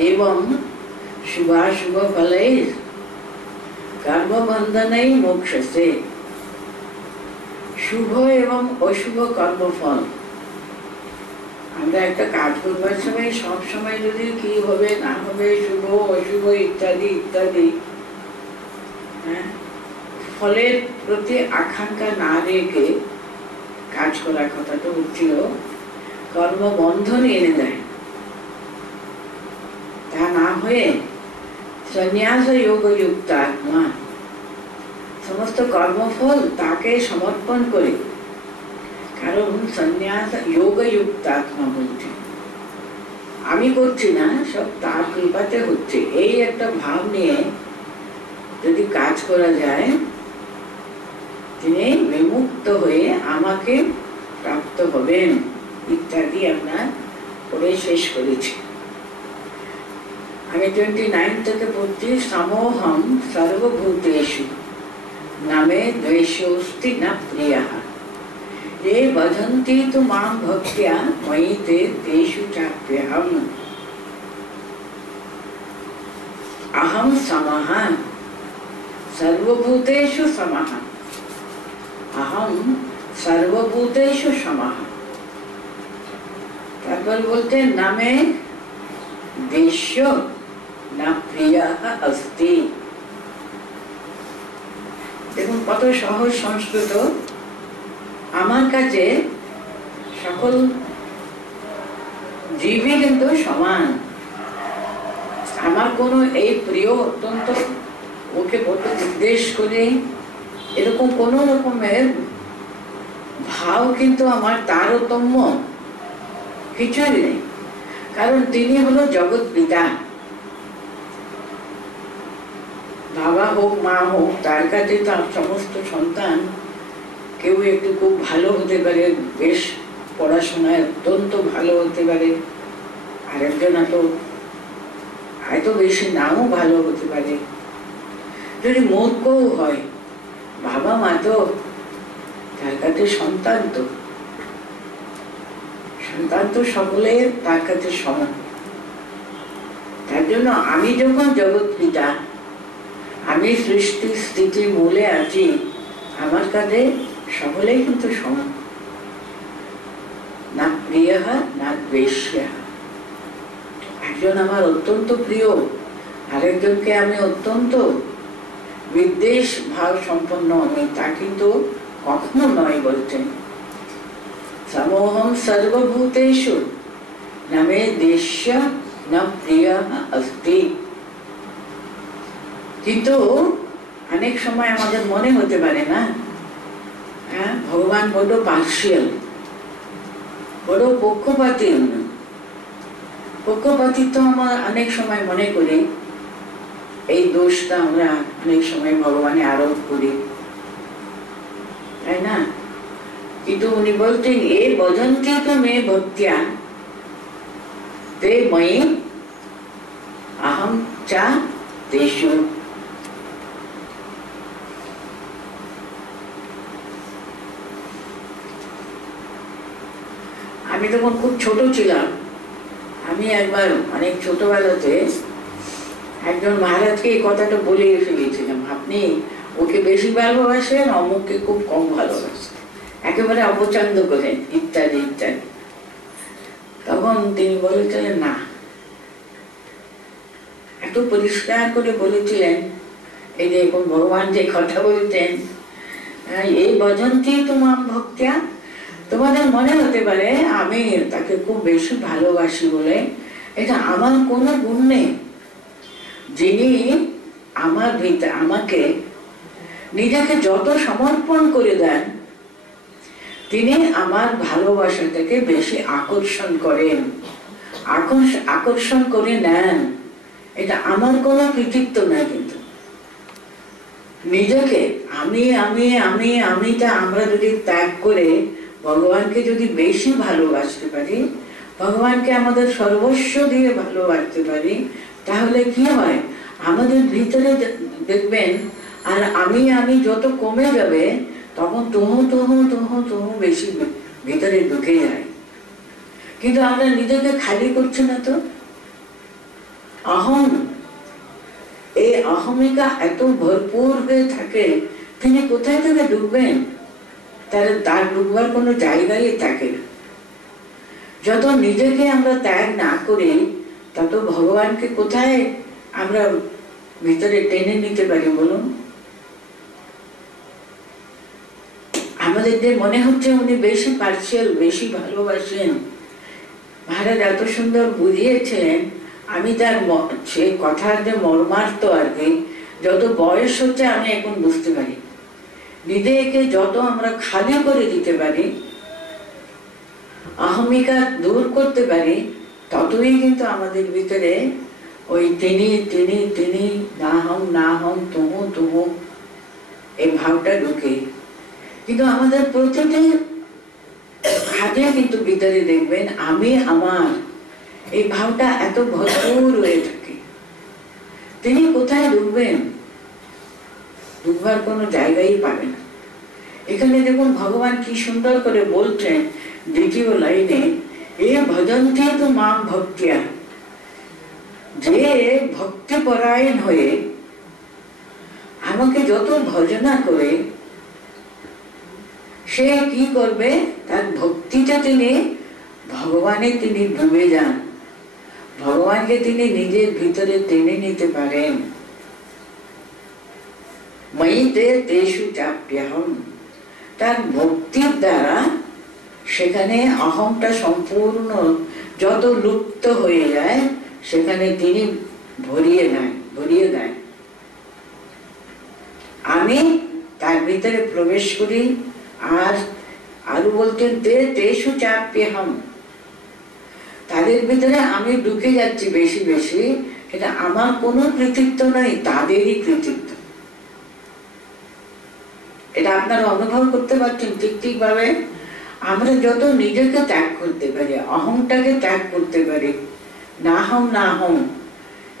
एवं शुभाशुभ फलैः कर्मबन्धनै मोक्षसे। শুভ এবং অশুভ কর্মফল, আমরা একটা কাজ করবার সময় সব সময় যদি কি হবে না হবে, শুভ অশুভ ইত্যাদি ইত্যাদি ফলের প্রতি আকাঙ্ক্ষা না রেখে কাজ করার কথাটা হচ্ছিল, কর্মবন্ধন এনে দেয়। তা না হয়ে সন্ন্যাস যোগযুক্ত আত্মা সমস্ত কর্মফল তাকে সমর্পণ করে, কারণ সন্ন্যাস যোগযুক্ত আত্মা বলছে, আমি করছি না, সব তার কৃপাতে হচ্ছে, এই একটা ভাব নিয়ে যদি কাজ করা যায়, তিনি বিমুক্ত হয়ে আমাকে প্রাপ্ত হবেন ইত্যাদি আমরা পড়ে শেষ করেছি। আমি 29 থেকে পড়ছি। সমোহম সর্বভূতেষু নামে দ্বেষোস্তি না প্রিয়ঃ ये भजन्ति तु मां भक्त्या मयि ते तेषु चाप्यहम् अहं समः सर्वभूतेषु समः अहं सर्वभूतेषु समः। তারপর বলতে নামে দেশ্য না প্রিয়ঃ अस्ति। দেখুন কত সহজ সংস্কৃত। আমার কাছে সকল জীবই কিন্তু সমান। আমার কোনো এই প্রিয় অত্যন্ত ওকে বড় নির্দেশ করে এরকম কোনো রকমের ভাব কিন্তু আমার তারতম্য কিছুই নেই, কারণ তিনি হলো জগৎ পিতা। বাবা হোক মা হোক, তার কাছে তার সমস্ত সন্তান কেউ একটু খুব ভালো হতে পারে, বেশ পড়াশোনায় অত্যন্ত ভালো হতে পারে, আরেকজন এত বেশি নাও ভালো হতে পারে। যদি মূর্খও হয়, বাবা মা তো তার কাছে সন্তান তো সকলের তার কাছে সমান। তার জন্য আমি যখন জগৎ পিতা, আমি সৃষ্টি স্থিতি মূলে আছি, আমার কাছে সকলেই কিন্তু সমান। না প্রিয় না দ্বেষ্য। একজন আমার অত্যন্ত প্রিয়, আরেকজনকে আমি অত্যন্ত বিদ্বেষ ভাব সম্পন্ন আমি, তা কিন্তু কখনো নয় বলছেন। সমোহম সর্বভূতেষু নামে দেশ্য না প্রিয় अस्ति। কিন্তু অনেক সময় আমাদের মনে হতে পারে না, ভগবান বড় পার্সিয়াল, বড় পক্ষপাতী তো আমার অনেক সময় মনে করি। এই দোষটা আমরা অনেক সময় ভগবানে আরোপ করি, তাই না? কিন্তু উনি বলতেন এ ভজন্তি তো মে ভক্ত্যা তে ময়ি अहम चा तेषु। আমি তখন খুব ছোট ছিলাম। আমি একবার অনেক ছোটবেলাতে একজন মহারাজকে এই কথাটা বলে ফেলেছিলাম, আপনি ওকে বেশি ভালোবাসেন, অমুককে খুব কম ভালোবাসেন, একেবারে অপছন্দ করেন ইত্যাদি ইত্যাদি। তখন তিনি বলেছিলেন না, এত পরিষ্কার করে বলেছিলেন, এই যে এখন ভগবান যে কথা বলতেন, এই ভজন্তি তোমার ভক্ত্যা, তোমাদের মনে হতে পারে আমি তাকে খুব বেশি ভালোবাসি বলে, এটা আমার কোনো গুণ নেই। যিনি আমার ভিতরে আমাকে নিজেকে যত সমর্পণ করে দেন, তিনি আমার ভালোবাসাটাকে বেশি আকর্ষণ করেন, আকর্ষণ করে নেন। এটা আমার কোনো কৃতিত্ব না, কিন্তু নিজেকে আমি আমি আমি আমিটা আমরা যদি ত্যাগ করে ভগবানকে যদি বেশি ভালোবাসতে পারি, ভগবানকে আমাদের সর্বস্ব দিয়ে ভালোবাসতে পারি, তাহলে কি হয় আমাদের ভিতরে দেখবেন, আর আমি আমি যত কমে যাবে, তখন তহু তহু তহু তহু বেশি ভিতরে ঢুকে যায়। কিন্তু আমরা নিজেকে খালি করছি না তো, অহম, এই অহমিকা এত ভরপুর হয়ে থাকে, তিনি কোথায় থেকে ডুববেন? তার ডুববার কোনো জায়গায় থাকে না। যত নিজেকে আমরা ত্যাগ না করি, তত ভগবানকে কোথায় আমরা ভিতরে টেনে নিতে পারি বলুন? আমাদের যে মনে হচ্ছে উনি বেশি পার্সিয়াল, বেশি ভালোবাসেন, মহারাজ এত সুন্দর বুঝিয়েছিলেন। আমি তার সে কথার যে মর্মার্থ আর কি, যত বয়স হচ্ছে আমি এখন বুঝতে পারি। নিজেকে যত আমরা খালি করে দিতে পারি, অহমিকা দূর করতে পারি, ততই কিন্তু আমাদের ভিতরে ওই তিনি তিনি তিনি, না হম না হম, তুমু তুমু, এই ভাবটা ঢুকে। কিন্তু আমাদের প্রতিটি কাজে কিন্তু ভিতরে দেখবেন আমি আমার, এই ভাবটা এত ভরপুর হয়ে থাকে। তিনি কোথায় ডুববেন? ডুববার কোনো জায়গায় পাবে না। এখানে দেখুন ভগবান কি সুন্দর করে বলছেন দ্বিতীয় লাইনে, এ ভজন্তি তো মাম ভক্তিয়া, যে ভক্তি পরায়ণ হয়ে আমাকে যত ভজনা করে, সে কি করবে? তার ভক্তিটা তিনি ভগবানে তিনি ডুবে যান, ভগবানকে তিনি নিজের ভিতরে টেনে নিতে পারেন। ময়িতে তেষু চাপ্যহম, তার ভক্তির দ্বারা সেখানে অহংটা সম্পূর্ণ যত লুপ্ত হয়ে যায়, সেখানে তিনি ভরিয়ে দেন। আমি তার ভিতরে প্রবেশ করি। আর আরো বলতেন তেষু চাপ্যহম, তাদের ভিতরে আমি ঢুকে যাচ্ছি বেশি বেশি। এটা আমার কোনো কৃতিত্ব নয়, তাদেরই কৃতিত্ব। এটা আপনারা অনুভব করতে পারছেন ঠিক ঠিক ভাবে। আমরা যত নিজেকে ত্যাগ করতে পারি, অহংটাকে ত্যাগ করতে পারি, না হম না হম,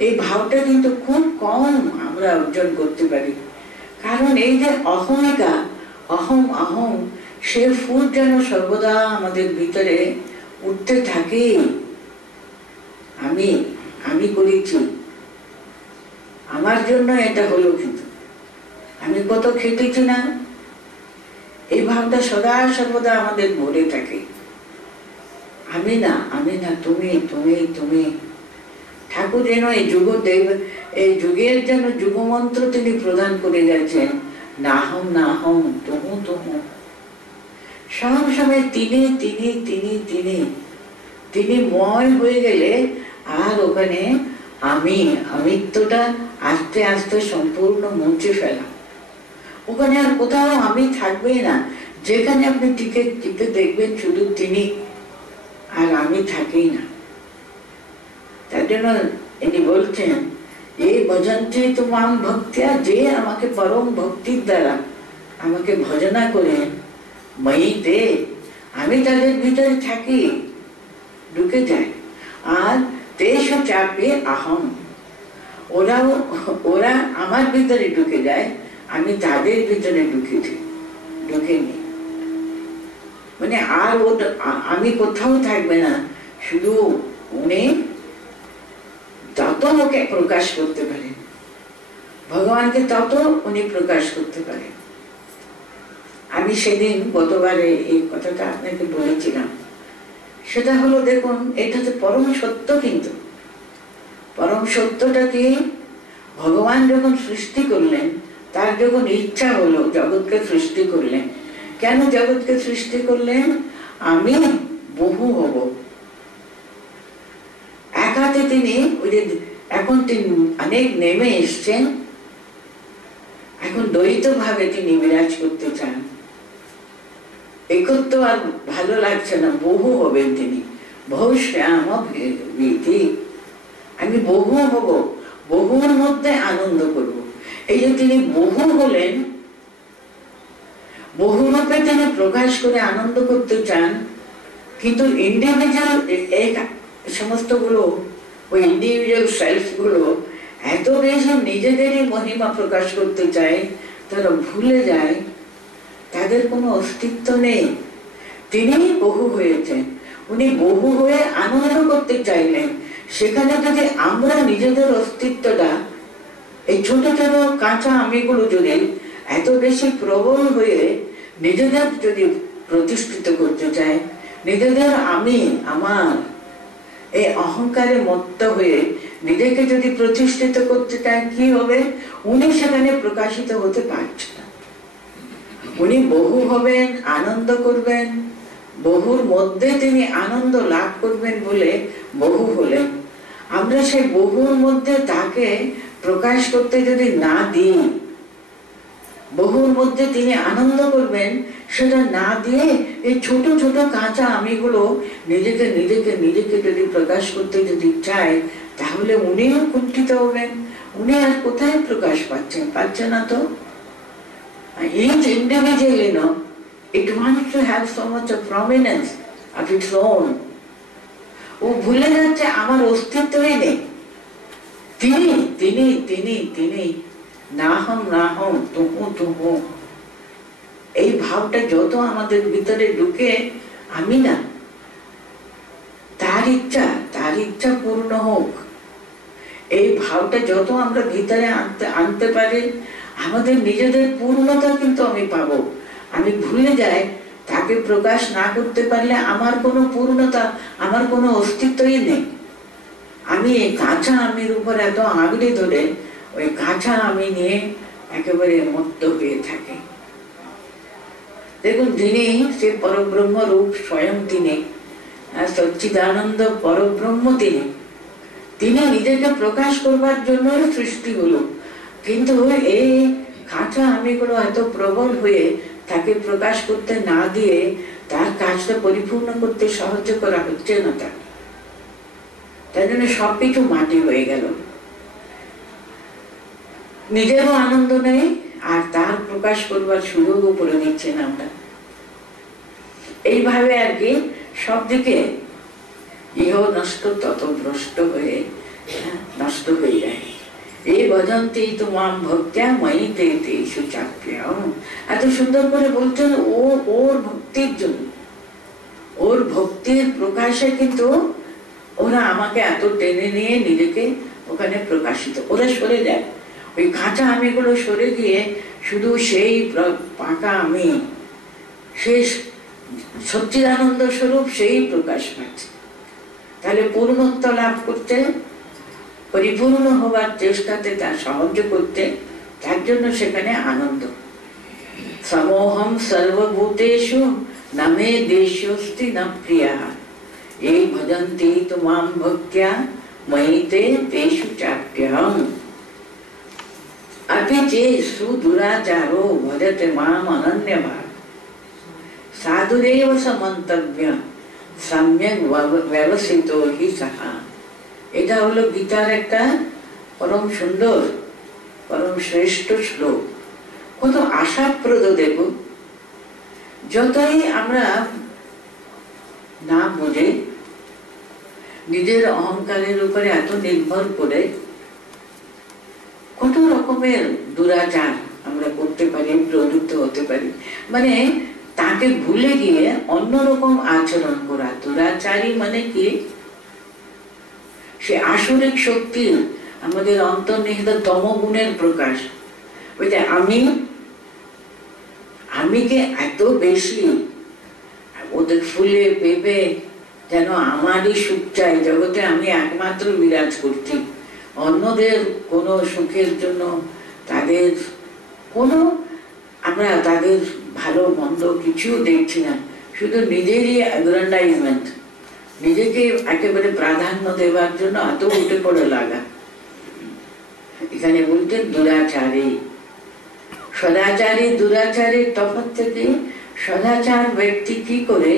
এই ভাবটা কিন্তু খুব কম আমরা অর্জন করতে পারি। কারণ এই যে অহমিকা, অহম অহম, সে ফুল যেন সর্বদা আমাদের ভিতরে উঠতে থাকে। আমি আমি করেছি, আমার জন্য এটা হলো, কিন্তু আমি কত খেটেছি না, এই ভাবটা সদা সর্বদা আমাদের ভরে থাকে। আমি না তুমি তুমি তুমি। ঠাকুর যেন এই এই যুগের যেন যুগমন্ত্র তিনি প্রদান করে যাচ্ছেন, না হম না হম, তুমু তুমু। সব সময় তিনি তিনি তিনি তিনি তিনি ময় হয়ে গেলে আর ওখানে আমিত্বটা আস্তে আস্তে সম্পূর্ণ মুছে ফেলা। ওখানে আর কোথাও আমি থাকবেই না। যেখানে আপনি টিকে টিকে দেখবেন শুধু তিনি, আর আমি থাকি না। তার জন্য ইনি বলছেন, এই ভজন্তি তোমাম ভক্তিয়া, যে আমাকে পরম ভক্তির দ্বারা আমাকে ভজনা করে, ময়িতে, আমি তাদের ভিতরে থাকি, ঢুকে যাই। আর তেষু চাপে আহম, ওরা আমার ভিতরে ঢুকে যায়, আমি তাদের ভিতরে ঢুকে নি। মানে আর আমি কোথাও থাকবে না, শুধু উনি যত ওকে প্রকাশ করতে পারে, ভগবানকে তত উনি প্রকাশ করতে পারে। আমি সেদিন গতবারে এই কথাটা আপনাকে বলেছিলাম। সেটা হলো, দেখুন এটা তো পরম সত্য, কিন্তু পরম সত্যটা কি? ভগবান যখন সৃষ্টি করলেন, তার যখন ইচ্ছা হলো জগৎকে সৃষ্টি করলেন। কেন জগৎকে সৃষ্টি করলেন? আমি বহু হব। একাতে তিনি এখন তিনি অনেক নেমে এসছেন, এখন দ্বৈত ভাবে তিনি বিরাজ করতে চান। একত্ব আর ভালো লাগছে না, বহু হবেন তিনি। বহু শ্যাম ভীতি, আমি বহু হব, বহুর মধ্যে আনন্দ করব। এই যে তিনি বহু হলেন, বহুরূপে তিনি প্রকাশ করে আনন্দ করতে চান। কিন্তু ইন্ডিভিজুয়াল সমস্ত গুলো, ওই ইন্ডিভিজুয়াল সেলফ গুলো এত বেশি নিজেদেরই মহিমা প্রকাশ করতে চায়, তারা ভুলে যায় তাদের কোনো অস্তিত্ব নেই। তিনি বহু হয়েছেন, উনি বহু হয়ে আনন্দ করতে চাইলেন। সেখানে যদি আমরা নিজেদের অস্তিত্বটা এই ছোট ছোট কাঁচা আমিগুলো যদি এত বেশি প্রবল হয়ে নিজেদের যদি প্রতিষ্ঠিত করতে চায়, নিজেদের আমি আমার এই অহংকারে মত্ত হয়ে নিজেকে যদি প্রতিষ্ঠিত করতে চায়, কি হবে? উনি সেখানে প্রকাশিত হতে পারছেন না। উনি বহু হবেন, আনন্দ করবেন, বহুর মধ্যে তিনি আনন্দ লাভ করবেন বলে বহু হলেন। আমরা সেই বহুর মধ্যে তাকে প্রকাশ করতে যদি না দিই, বহুর মধ্যে তিনি আনন্দ করবেন সেটা না দিয়ে এই ছোট ছোট কাঁচা আমিগুলো নিজেকে নিজেকে নিজেকে যদি প্রকাশ করতে যদি চায়, তাহলে উনিও কুণ্ঠিত হবেন। উনি আর কোথায় প্রকাশ পাচ্ছেন না তো। Each individual, it wants to have so much of prominence of its own. ও ভুলে যাচ্ছে আমার অস্তিত্বই নেই। তিনি তিনি তিনি তিনি নাহম নাহম তুহু তুহু, এই ভাবটা যত আমাদের ভিতরে ঢুকে, আমি না, তার ইচ্ছা পূর্ণ হোক, এই ভাবটা যত আমরা ভিতরে আনতে পারি, আমাদের নিজেদের পূর্ণতা কিন্তু আমি পাবো। আমি ভুলে যাই তাকে প্রকাশ না করতে পারলে আমার কোনো পূর্ণতা, আমার কোনো অস্তিত্বই নেই। আমি এই কাঁচা আমির উপর এত আঁকড়ে ধরে ওই কাঁচা আমি নিয়ে একেবারে মত্ত হয়ে থাকে। দেখুন, যিনি সে পরব্রহ্ম রূপ স্বয়ং, তিনি সচ্চিদানন্দ পরব্রহ্ম, তিনি নিজেকে প্রকাশ করবার জন্য সৃষ্টি হলো। কিন্তু এই কাঁচা আমিগুলো এত প্রবল হয়ে তাকে প্রকাশ করতে না দিয়ে তার কাজটা পরিপূর্ণ করতে সাহায্য করা হচ্ছে না। তাই জন্য সবকিছু মাটি হয়ে গেল, নিজেরও আনন্দ নেই আর তার প্রকাশ করবার সুযোগও করে দিচ্ছে না আমরা। এইভাবে আর কি সব দিকে ইহ নষ্ট তত ভ্রষ্ট হয়ে নষ্ট হয়ে যায়। এই ভজন্তি তুমাম ভক্ত্যা ময়ি তে তেষু চাপ্যম, এত সুন্দর করে বলছেন। ওর ভক্তির জন্য, ওর ভক্তির প্রকাশে কিন্তু ওরা আমাকে এত টেনে নিয়ে নিজেকে ওখানে প্রকাশিত, ওরা সরে যায়। ওই কাঁচা আমিগুলো সরে গিয়ে শুধু সেই পাকা আমি, সেই সচ্চিদানন্দ স্বরূপ সেই প্রকাশ পাচ্ছে। তাহলে পূর্ণত্ব লাভ করতে, পরিপূর্ণ হবার চেষ্টাতে তার সাহায্য করতে, তার জন্য সেখানে আনন্দ। সমোহম সর্বভূতেষু নামে দেশস্তি না প্রিয়া, এই ভজন্তি তুমাম ভক্ত্যা ময়ি তে তেষু চাপ্যহম, अपि चे सुदुराचारो भजते माम अनन्यभाग, साधुरेव समन्तव्य सम्यक व्यवसितो हि सहा। এটা হলো গীতার একটা পরম সুন্দর, পরম শ্রেষ্ঠ শ্লোক, কত আশাপ্রদ। দেখো, যতই আমরা না বুঝে নিজের অহংকারের উপরে এত নির্ভর করে কত রকমের দুরাচার আমরা করতে পারি, প্রযুক্ত হতে পারি। মানে তাকে ভুলে গিয়ে অন্যরকম আচরণ করা। দুরাচারী মানে কি? সে আসরিক শক্তির, আমাদের অন্তর্নিহিত তমগুণের প্রকাশ। ওইটা আমিকে এত বেশি ওদের ফুলে পেঁপে যেন আমারই সুখ চাই, জগতে আমি একমাত্র বিরাজ করছি, অন্যদের কোনো সুখের জন্য তাদের কোনো, আমরা তাদের ভালো মন্দ কিছু দেখছি না, শুধু নিজেরই অ্যাগ্রেন্ডাইজমেন্ট, নিজেকে একেবারে প্রাধান্য দেওয়ার জন্য এত উঠে পড়ে লাগা। এখানে বলতে দুরাচারী, সদাচারী দুরাচারীর তফাৎ থেকে সদাচার ব্যক্তি কি করে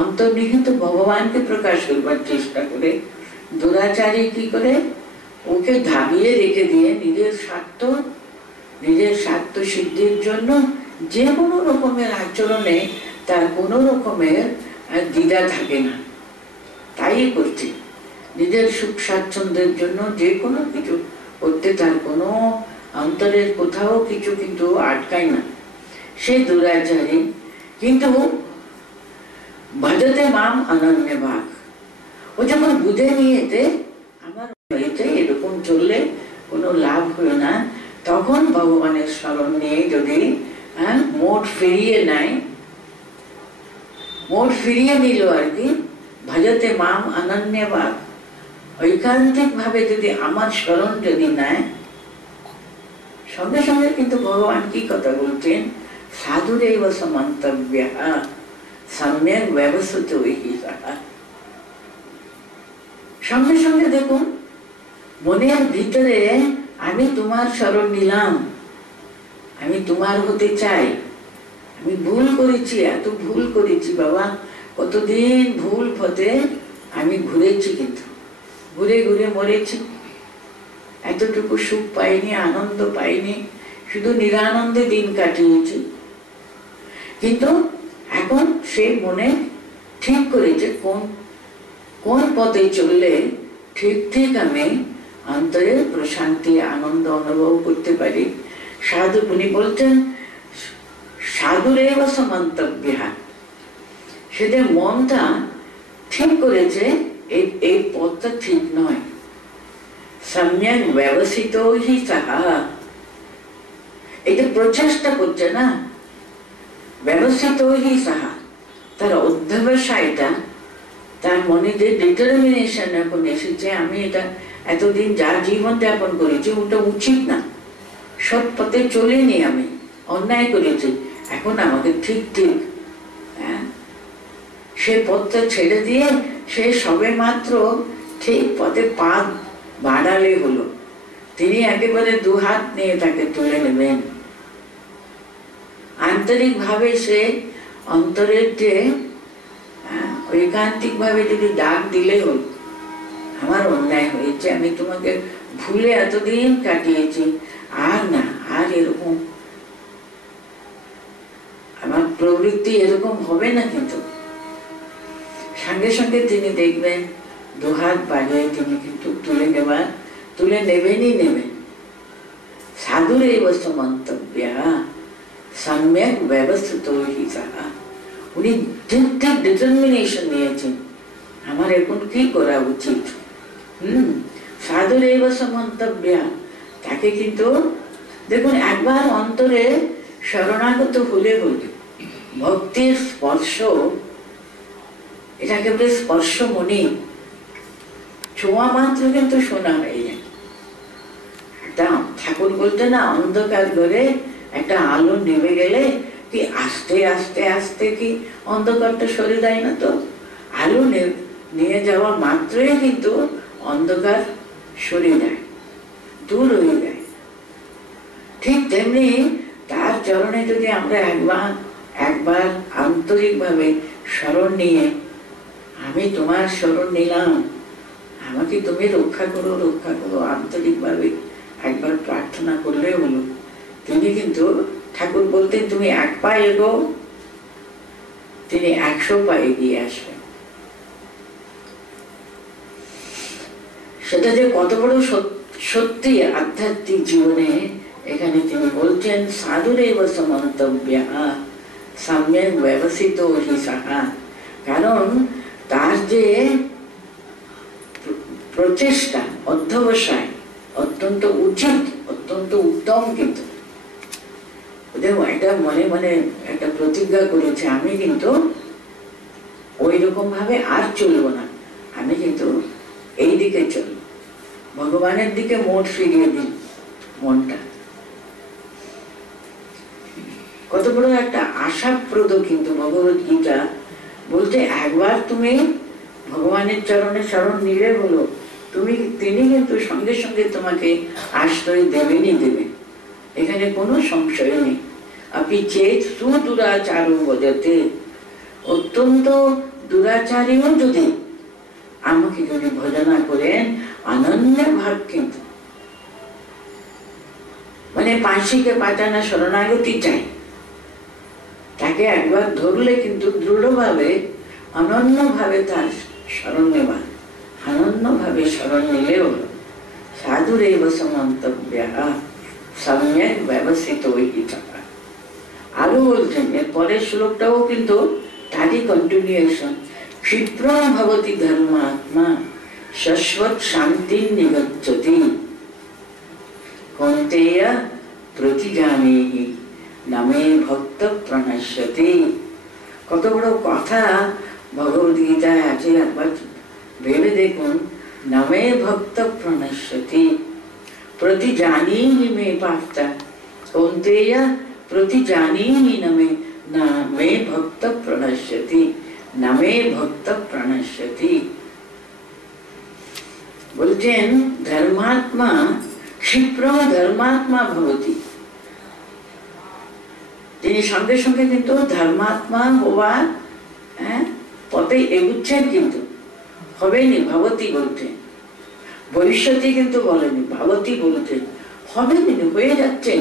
অন্তর্নিহিত ভগবানকে প্রকাশ করবার চেষ্টা করে, দুরাচারী কি করে ওকে ধাবিয়ে রেখে দিয়ে নিজের স্বার্থ সিদ্ধির জন্য যে কোনো রকমের আচরণে তার কোনো রকমের দ্বিধা থাকে না, তাই করছে। নিজের সুখ স্বাচ্ছন্দ্যের জন্য যে কোনো কিছু করতে তার কোনো অন্তরের কোথাও কিছু কিন্তু আটকায় না, সে দুরাচারী। কিন্তু ভজতে মাম অনন্যভাগ, ও যখন বুঝে নিয়েছে আমার হয়েছে এরকম চললে কোনো লাভ হলো না, তখন ভগবানের স্মরণ নিয়ে যদি মোট ফিরিয়ে নেয়, মোট ফিরিয়ে নিল আর কি, ভজতে মাম অনন্যবাদ, ঐকান্তিক ভাবে যদি আমার স্মরণ যদি নেয়, সঙ্গে সঙ্গে কিন্তু ভগবান কি কথা বলছেন, সাধুরেব সমন্তব্যঃ সম্যক ব্যবস্থিত হিসঃ। সঙ্গে সঙ্গে দেখুন মনের ভিতরে আমি তোমার স্মরণ নিলাম, আমি তোমার হতে চাই, আমি ভুল করেছি, এত ভুল করেছি বাবা, কতদিন ভুল পথে আমি ঘুরেছি, কিন্তু ঘুরে ঘুরে মরেছি, এতটুকু সুখ পাইনি, আনন্দ পাইনি, শুধু নিরানন্দে দিন কাটিয়েছি। কিন্তু এখন সে মনে ঠিক করেছে কোন কোন পথে চললে ঠিক ঠিক আমি অন্তরে প্রশান্তি আনন্দ অনুভব করতে পারি। সাধু, উনি বলছেন সাধুরেব সমন্তব্যঃ, সেটা মনটা ঠিক করেছে এই পথটা ঠিক নয়, সম্যক ব্যবস্থিত হি সাহা, এটা প্রচেষ্টা করছে না, ব্যবস্থিত হি সাহা, তার অধ্যবসায়টা, তার মনে যে ডিটারমিনেশন এখন এসেছে, আমি এটা এতদিন যা জীবন যাপন করেছি ওটা উচিত না, সৎ পথে চলিনি, আমি অন্যায় করেছি, এখন আমাকে ঠিক ঠিক সে পথটা ছেড়ে দিয়ে সে সবে মাত্র ঠিক পথে পা বাড়ালে হলো, তিনি একেবারে দুহাত নিয়ে তাকে তুলে নেবেন। আন্তরিক ভাবে সে অন্তরের যে ঐকান্তিক ভাবে যদি ডাক দিলে হল, আমার অন্যায় হয়েছে, আমি তোমাকে ভুলে এতদিন কাটিয়েছি, আর না, আর এরকম আমার প্রবৃত্তি এরকম হবে না। কিন্তু সঙ্গে সঙ্গে তিনি দেখবেন দুহাত বাড়িয়ে তিনি কিন্তু তুলে নেবেনই নেবেন। সাধুরেব সমন্তব্যঃ সম্যক ব্যবস্থিত হিসঃ, উনি ঠিক ঠিক ডিটারমিনেশন নিয়েছেন আমার এখন কি করা উচিত। সাধুরেব সমন্তব্যঃ, তাকে কিন্তু দেখুন একবার অন্তরে শরণাগত হলে হলে ভক্তির স্পর্শ, এটাকে বলে স্পর্শ মনি, ছোঁয়া মাত্র কিন্তু শোনা হয়ে যায়। একটা ঠাকুর বলতে না, অন্ধকার ঘরে একটা আলো নেমে গেলে কি আস্তে আস্তে আস্তে কি অন্ধকারটা সরে যায় না, তো আলো নিয়ে যাওয়া মাত্রই কিন্তু অন্ধকার সরে যায়, দূর হয়ে যায়। ঠিক তেমনি তার চরণে যদি আমরা একবার আন্তরিক ভাবে স্মরণ নিয়ে, আমি তোমার স্মরণ নিলাম, আমাকে তুমি রক্ষা করো রক্ষা করো, আন্তরিক ভাবে একবার প্রার্থনা করলে হলো, তিনি কিন্তু ঠাকুর বলতেন তুমি এক পা এগো, তিনি 100 পা এগিয়ে আসবেন। সেটা যে কত বড় সত্যি আধ্যাত্মিক জীবনে, এখানে তিনি বলছেন সাধুরেব সমন্তব্যঃ সম্যক ব্যবস্থিত হিসঃ, কারণ তার যে প্রচেষ্টা অধ্যবসায় অত্যন্ত উচিত, অত্যন্ত উত্তম। কিন্তু এটা মনে মনে একটা প্রতিজ্ঞা করেছে, আমি কিন্তু ওই রকম ভাবে আর চলবো না, আমি কিন্তু এই দিকে চলব, ভগবানের দিকে মোট ফিরিয়ে দিন মনটা। কত বড় একটা আশাপ্রদ কিন্তু ভগবত গীতা বলতে, একবার তুমি ভগবানের চরণে শরণ নিলে হলো, তিনি কিন্তু সঙ্গে সঙ্গে তোমাকে আশ্রয় দেবেনই দেবেন, এখানে কোনো সংশয় নেই। আপনি চেত সুদুরাচারও বজাতে, অত্যন্ত দুরাচারীও যদি আমাকে যদি ভজনা করেন, অনন্য ভাব, কিন্তু মানে পাঁচিকে পাঠানা শরণাগতি চাই, তাকে একবার ধরলে কিন্তু দৃঢ়ভাবে অনন্য ভাবে তার শরণ নেওয়া, অনন্য ভাবে শরণ নিলে হলো সাধুরেব সমন্তব্যঃ সম্যক ব্যবস্থিত হিসঃ। আরো বলছেন, এর পরের শ্লোকটাও কিন্তু তারই কন্টিনিউশন, ক্ষিপ্রম ভবতি ধর্মাত্মা শাশ্বত শান্তি নিগচ্ছতি কৌন্তেয় প্রতিজানেহি নামে ভক্ত প্রণশ্যতি। কত বড় কথা ভগবদ গীতায় আছে, একবার ভেবে দেখুন। নামে ভক্ত প্রণশ্যতি প্রতিজানেহি মে পার্থ কৌন্তেয় প্রতিজানেহি নামে ভক্ত প্রণশ্যতি নামে ভক্ত প্রণশ্যতি। বলছেন ধর্মাত্মা ক্ষিপ্র ধর্মাত্মা ভবতি। তিনি সঙ্গে সঙ্গে কিন্তু ধর্মাত্মা হওয়ার পথে এগুচ্ছেন, কিন্তু হবেনি ভবতি বলতেন, ভবিষ্যতে কিন্তু বলেনি, ভবতি বলতেন, হবেনি, হয়ে যাচ্ছেন,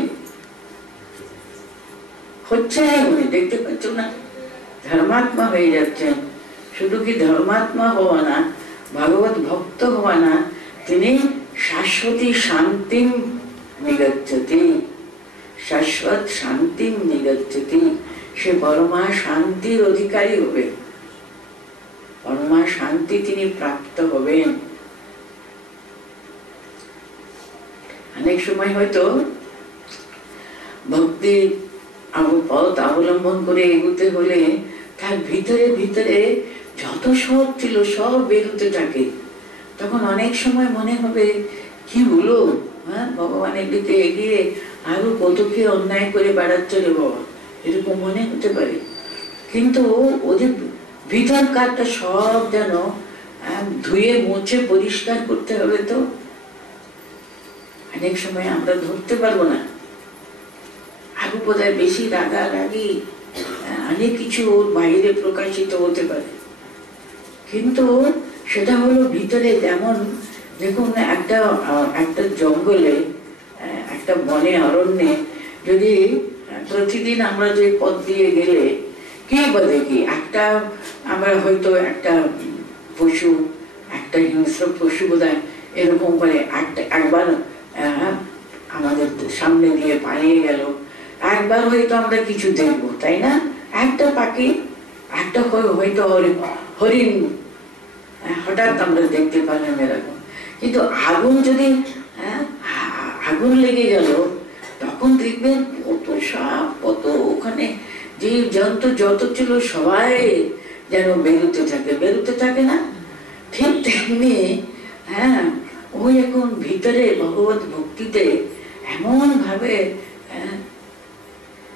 হচ্ছে উনি দেখতে পাচ্ছ না, ধর্মাত্মা হয়ে যাচ্ছেন। শুধু কি ধর্মাত্মা হওয়া না, ভগবত ভক্ত হওয়া না, তিনি শাশ্বতী শান্তিম নিগচ্ছতি, শাশ্বত শান্তিম নিগচ্ছতি। সে পরমা শান্তির অধিকারী হবে, পরমা শান্তি তিনি প্রাপ্ত হবেন। অনেক সময় হয়তো ভক্তি পথ অবলম্বন করে এগোতে হলে তার ভিতরে ভিতরে যত সব ছিল সব বেরোতে থাকে। তখন অনেক সময় মনে হবে কি হলো, ভগবানের দিকে এগিয়ে আরো কত কি অন্যায় করে বেড়াচ্ছে রে বাবা, এরকম মনে হতে পারে। কিন্তু ওদের ভিতর কারটা সব যেন ধুয়ে মুছে পরিষ্কার করতে হবে। তো অনেক সময় আমরা ধরতে পারবো না, আরো বোধহয় বেশি রাগারাগি অনেক কিছু ওর বাইরে প্রকাশিত হতে পারে, কিন্তু সেটা হলো ভিতরে। যেমন দেখুন একটা জঙ্গলে, একটা বনে অরণ্যে যদি প্রতিদিন আমরা যে পথ দিয়ে গেলে কি বা দেখি, আমরা হয়তো একটা পশু, একটা হিংস্র পশু বোধহয় এরকম করে একবার আমাদের সামনে দিয়ে পালিয়ে গেল, একবার হয়তো আমরা কিছু দেখবো, তাই না? একটা পাখি, একটা হয়তো হরিণ হঠাৎ আমরা দেখতে পারলাম এরকম। কিন্তু আগুন যদি আগুন লেগে গেল, তখন দেখবেন কত সাপ, কত ওখানে যে জন্তু যত ছিল সবাই যেন বেরোতে থাকে না? ঠিক তেমনি ওই এখন ভিতরে ভগবত ভক্তিতে এমন ভাবে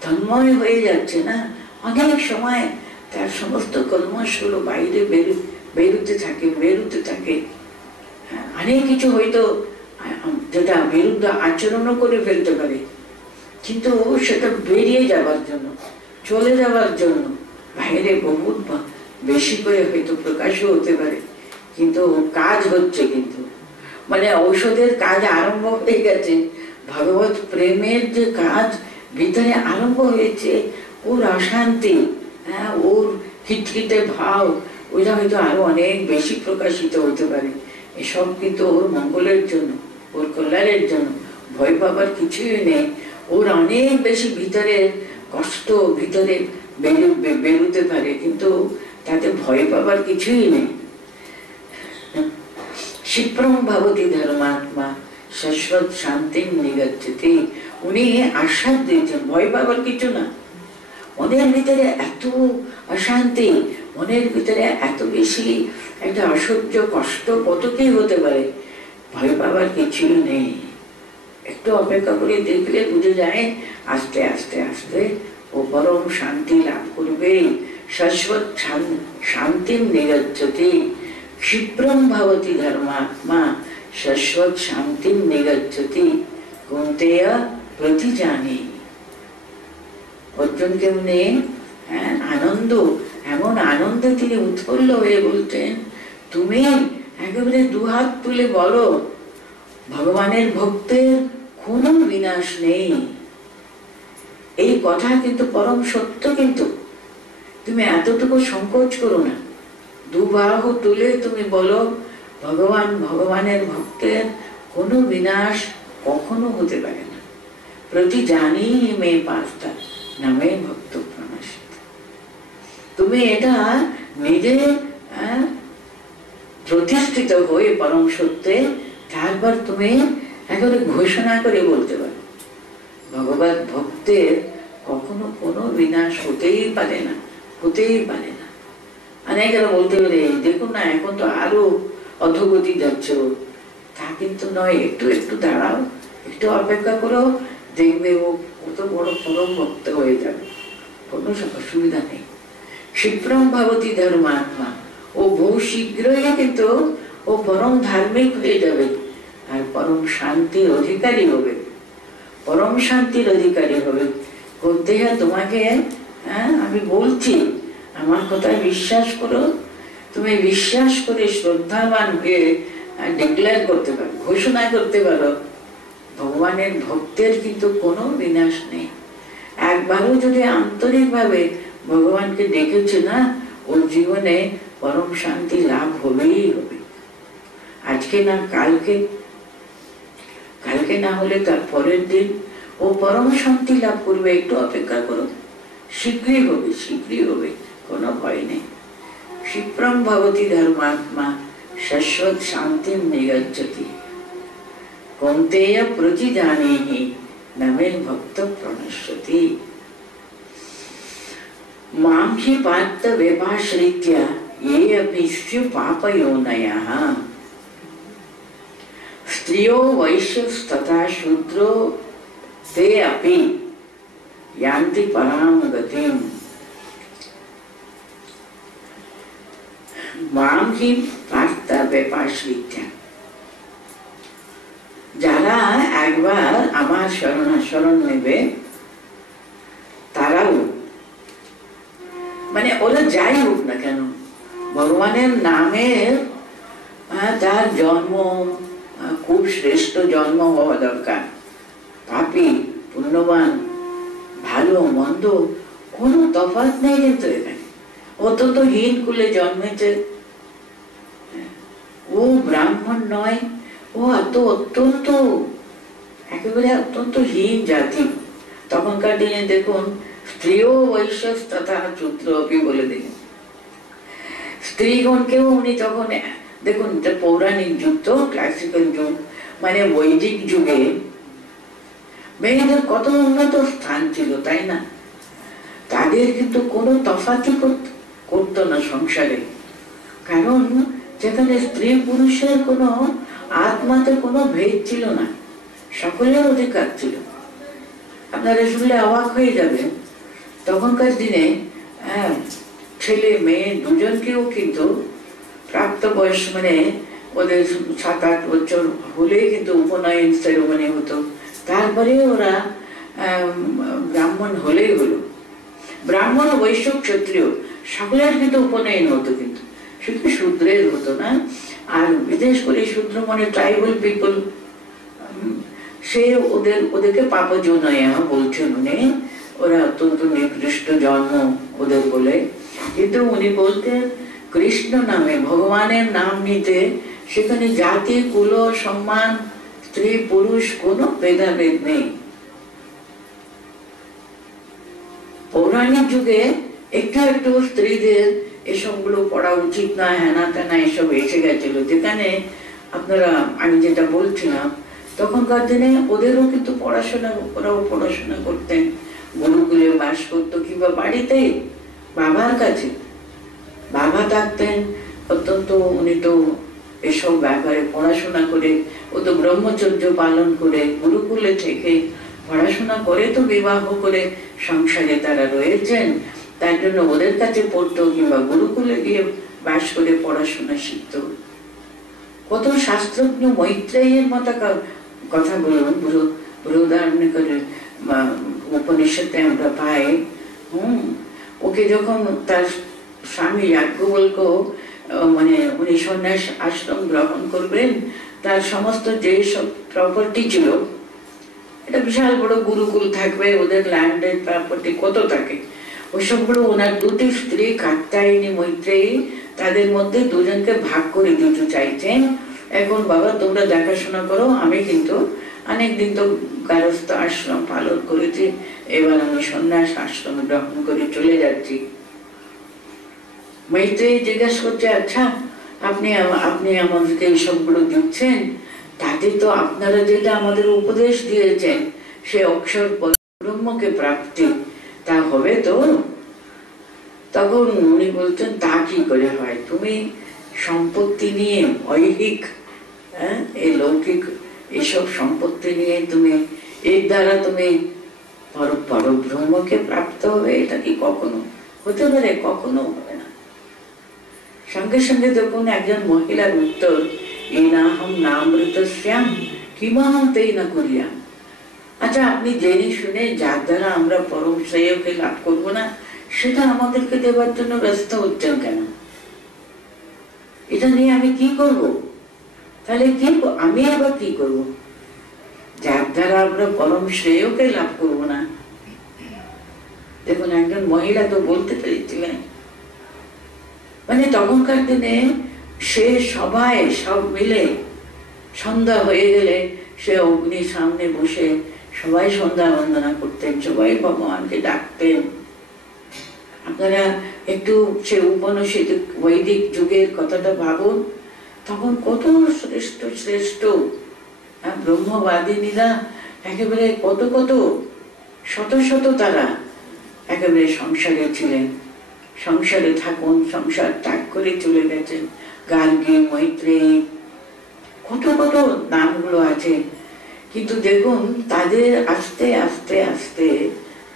তন্ময় হয়ে যাচ্ছে না, অনেক সময় তার সমস্ত কর্মগুলো বাইরে বেরোতে থাকে। অনেক কিছু হয়তো যেটা বিরুদ্ধ আচরণও করে ফেলতে পারে, কিন্তু সেটা বেরিয়ে যাবার জন্য, চলে যাবার জন্য বাইরে বহুত বেশি করে হয়তো প্রকাশও হতে পারে, কিন্তু কাজ হচ্ছে। কিন্তু মানে ঔষধের কাজ আরম্ভ হয়ে গেছে, ভগবত প্রেমের যে কাজ ভিতরে আরম্ভ হয়েছে, ওর অশান্তি, ওর খিটখিটে ভাব, ওইটা হয়তো আরো অনেক বেশি প্রকাশিত হতে পারে। এসব কিন্তু ওর মঙ্গলের জন্য, ওর কল্যাণের জন্য, ভয় পাবার কিছুই নেই। ওর অনেক বেশি ভিতরে কষ্ট ভিতরে বেরোতে পারে, কিন্তু তাতে ভয় পাবার কিছুই নেই। ক্ষিপ্রম ভবতি ধর্মাত্মা শাশ্বত শান্তি নিগচ্ছতি। উনি আশ্বাস দিয়েছেন, ভয় পাবার কিছু না। মনের ভিতরে এত অশান্তি, মনের ভিতরে এত বেশি একটা অসহ্য কষ্ট কত কি হতে পারে, ভয় পাবার কিছুই নেই। একটু অপেক্ষা করে দেখলে বুঝে যায়, আস্তে আস্তে আস্তে ও পরম শান্তি লাভ করবে। শাশ্বত শান্তি নিগচ্ছতি ক্ষিপ্রম ভবতি ধর্মাত্মা শাশ্বত শান্তি নিগচ্ছতি কৌন্তেয় প্রতিজানে। অর্জুনকে উনি এমন আনন্দে তিনি উৎফুল্ল হয়ে বলতেন, তুমি একেবারে দুহাত তুলে বলো ভগবানের ভক্তের কোনো বিনাশ নেই। এই কথা কিন্তু পরম সত্য, কিন্তু তুমি এতটুকু সংকোচ করো না, দুবাহু তুলে তুমি বলো ভগবানের ভক্তের কোনো বিনাশ কখনো হতে পারে না। প্রতি জানি মেয়ে পাঁচটা নামে ভক্ত প্রণাশিত। তুমি এটা নিজে প্রতিষ্ঠিত হয়ে পরম সত্যে, তারপর তুমি একেবারে ঘোষণা করে বলতে পারো ভগবত ভক্তের কখনো কোনো বিনাশ হতেই পারে না, হতেই পারে না। অনেকেরা বলতে পারে দেখুন না এখন তো আরো অধোগতি যাচ্ছে, তা কিন্তু নয়। একটু একটু দাঁড়াও, একটু অপেক্ষা করো, দেখবে ও কত বড় পরম ভক্ত হয়ে যাবে, কোনো অসুবিধা নেই। ক্ষিপ্রম ভবতি ধর্মাত্মা, ও বহু শীঘ্রই কিন্তু ও পরম ধার্মিক হয়ে যাবে আর পরম শান্তির অধিকারী হবে, পরম শান্তির অধিকারী হবে। করতে হয় তোমাকে, আমি বলছি আমার কথা বিশ্বাস করো, তুমি বিশ্বাস করে শ্রদ্ধাবান হয়ে ডিক্লেয়ার করতে পারো, ঘোষণা করতে পারো ভগবানের ভক্তের কিন্তু কোনো বিনাশ নেই। একবারও যদি আন্তরিকভাবে ভগবানকে ডেকেছে না, ওর জীবনে পরম শান্তি লাভ হবেই হবে। আজকে না কালকে, কালকে না হলে তার পরের দিন ও পরম শান্তি লাভ করবে। একটু অপেক্ষা করো, শীঘ্রই হবে, শীঘ্রই হবে, কোনো ভয় নেই। ক্ষিপ্রম ভবতি ধর্মাত্মা শাশ্বত শান্তিম নিগচ্ছতি কৌন্তেয় প্রতিজানেহি নমে ভক্ত প্রণশ্যতি মাম হি পার্থ ব্যপাশ্রিত্য ये अपि स्युः पापयोनयः स्त्रियो वैश्यस्तथा शूद्रो ते अपि यान्ति परां गतिम् मां हि पार्थ व्यपाश्रित्य। যারা একবার আমার শরণ নেবে তারাও, মানে ওরা যাই হোক না কেন, ভগবানের নামের তার জন্ম খুব শ্রেষ্ঠ জন্ম হওয়া দরকার। পাপী পুণ্যবান ভালো মন্দ কোনো তফাৎ নেই কিন্তু এখানে। অত্যন্ত হীন কুলে জন্মেছে, ও ব্রাহ্মণ নয়, ও অত্যন্ত একেবারে অত্যন্ত হীন জাতি। তখনকার দিনে দেখুন স্ত্রীও বৈশ্য তথা শূদ্র অপি বলে দিলেন। স্ত্রীগণকেও উনি তখন দেখুন, পৌরাণিক যুগ তো, ক্লাসিক্যাল যুগ, মানে বৈদিক যুগে মেয়েদের কত উন্নত স্থান ছিল, তাই না? তাদের কিন্তু কোনো তফাৎই করতো না সংসারে, কারণ যেখানে স্ত্রী পুরুষের কোনো আত্মাতে কোনো ভেদ ছিল না, সকলের অধিকার ছিল। আপনারা শুনলে অবাক হয়ে যাবেন, তখনকার দিনে ছেলে মেয়ে দুজনকেও কিন্তু প্রাপ্ত বয়স, মানে ওদের 7-8 বছর হলেই কিন্তু উপনয়ন সেরেমনি হতো, তারপরে ওরা ব্রাহ্মণ হলেই হলো। ব্রাহ্মণ বৈশ্য ক্ষত্রিয় সকলের কিন্তু উপনয়ন হতো, কিন্তু শুধু শূদ্রের হতো না। আর বিশেষ করে শূদ্র মানে ট্রাইবাল পিপল, সে ওদেরকে পাপজনয়া বলছেন উনি, ওরা অত্যন্ত নিকৃষ্ট জন্ম ওদের বলে। কিন্তু উনি বলতেন কৃষ্ণ নামে, ভগবানের নাম নিতে সেখানে জাতি কুল সম্মান স্ত্রী পুরুষ কোনো ভেদাভেদ নেই। পৌরাণিক যুগে একটু একটু স্ত্রীদের এসবগুলো পড়া উচিত না, হেনা তেনা এসব এসে গেছিল, যেখানে আপনারা আমি যেটা বলছিলাম তখনকার দিনে ওদেরও কিন্তু ওরাও পড়াশোনা করতেন, গুরুকুলে বাস করতো, কিংবা বাড়িতে বাবার কাছে বাবা থাকতেন। অত্যন্ত উনি তো এসব ব্যাপারে পড়াশোনা করে, ও তো ব্রহ্মচর্য পালন করে গুরুকুলে থেকে পড়াশোনা করে তো বিবাহ করে সংসারে তারা রয়েছেন, তার জন্য ওদের কাছে পড়তো কিংবা গুরুকুলে গিয়ে বাস করে পড়াশোনা শিখত। কত শাস্ত্রজ্ঞ মৈত্রেয়ীর মতো কথা বলুন, বৃহদারণ্যকের উপনিষদে আমরা পাই। ওকে যখন তার স্বামী যাজ্ঞবল্ক্য, মানে উনি সন্ন্যাস আশ্রম গ্রহণ করবেন, তার সমস্ত যে সব প্রপার্টি ছিল, এটা বিশাল বড় গুরুকুল থাকবে, ওদের ল্যান্ডের প্রপার্টি কত থাকে, ওইসবগুলো ওনার দুটি স্ত্রী কাত্যায়নী মৈত্রেয়ী, তাদের মধ্যে দুজনকে ভাগ করে দিতে চাইছেন। এখন বাবা তোমরা দেখাশোনা করো, আমি কিন্তু অনেকদিন তো গারস্থ আশ্রম পালন করেছি, এবার আমি সন্ন্যাস আশ্রম গ্রহণ করে চলে যাচ্ছি। মৈত্রেয়ী জিজ্ঞাসা করছে, আচ্ছা আপনি আপনি আমাদেরকে এইসবগুলো দিচ্ছেন, তাতে তো আপনারা যেটা আমাদের উপদেশ দিয়েছেন সে অক্ষর ব্রহ্মকে প্রাপ্তি, তা হবে তো? তখন উনি বলছেন, তা কি করে হয়? তুমি সম্পত্তি নিয়ে ঐহিক, এই লৌকিক এসব সম্পত্তি নিয়ে তুমি এর দ্বারা তুমি পরব্রহ্মকে প্রাপ্ত হবে, এটা কি কখনো হতে পারে? কখনো হবে না। সঙ্গে সঙ্গে দেখুন একজন মহিলার উত্তর, এনাহম নামৃতস্যাম কিমাহম তেনা কুরিয়াম। আচ্ছা, আপনি জেনে শুনে যার দ্বারা আমরা পরম শ্রেয়কে লাভ করবো না, সেটা আমাদেরকে দেওয়ার জন্য ব্যস্ত হচ্ছেন কেন? এটা নিয়ে আমি কি করব? তাহলে কি আমি আবার কি করব যার দ্বারা আমরা পরম শ্রেয়কে লাভ করব না? দেখুন, একজন মহিলা তো বলতে পেরেছিলেন, মানে তখনকার দিনে সে সবাই সব মিলে সন্ধ্যা হয়ে গেলে সে অগ্নির সামনে বসে সবাই সন্ধ্যা বন্দনা করতেন, সবাই ভগবানকে ডাকতেন। আপনারা একটু সে উপনিষদ বৈদিক যুগের কথাটা ভাবুন, তখন কত শ্রেষ্ঠ শ্রেষ্ঠ ব্রহ্মবাদিনীরা একেবারে কত কত শত শত তারা একেবারে সংসারে ছিলেন, সংসারে থাকুন, সংসার ত্যাগ করে চলে গেছেন। গার্গী, মৈত্রেয়ী, কত কত নামগুলো আছে। কিন্তু দেখুন, তাদের আস্তে আস্তে আস্তে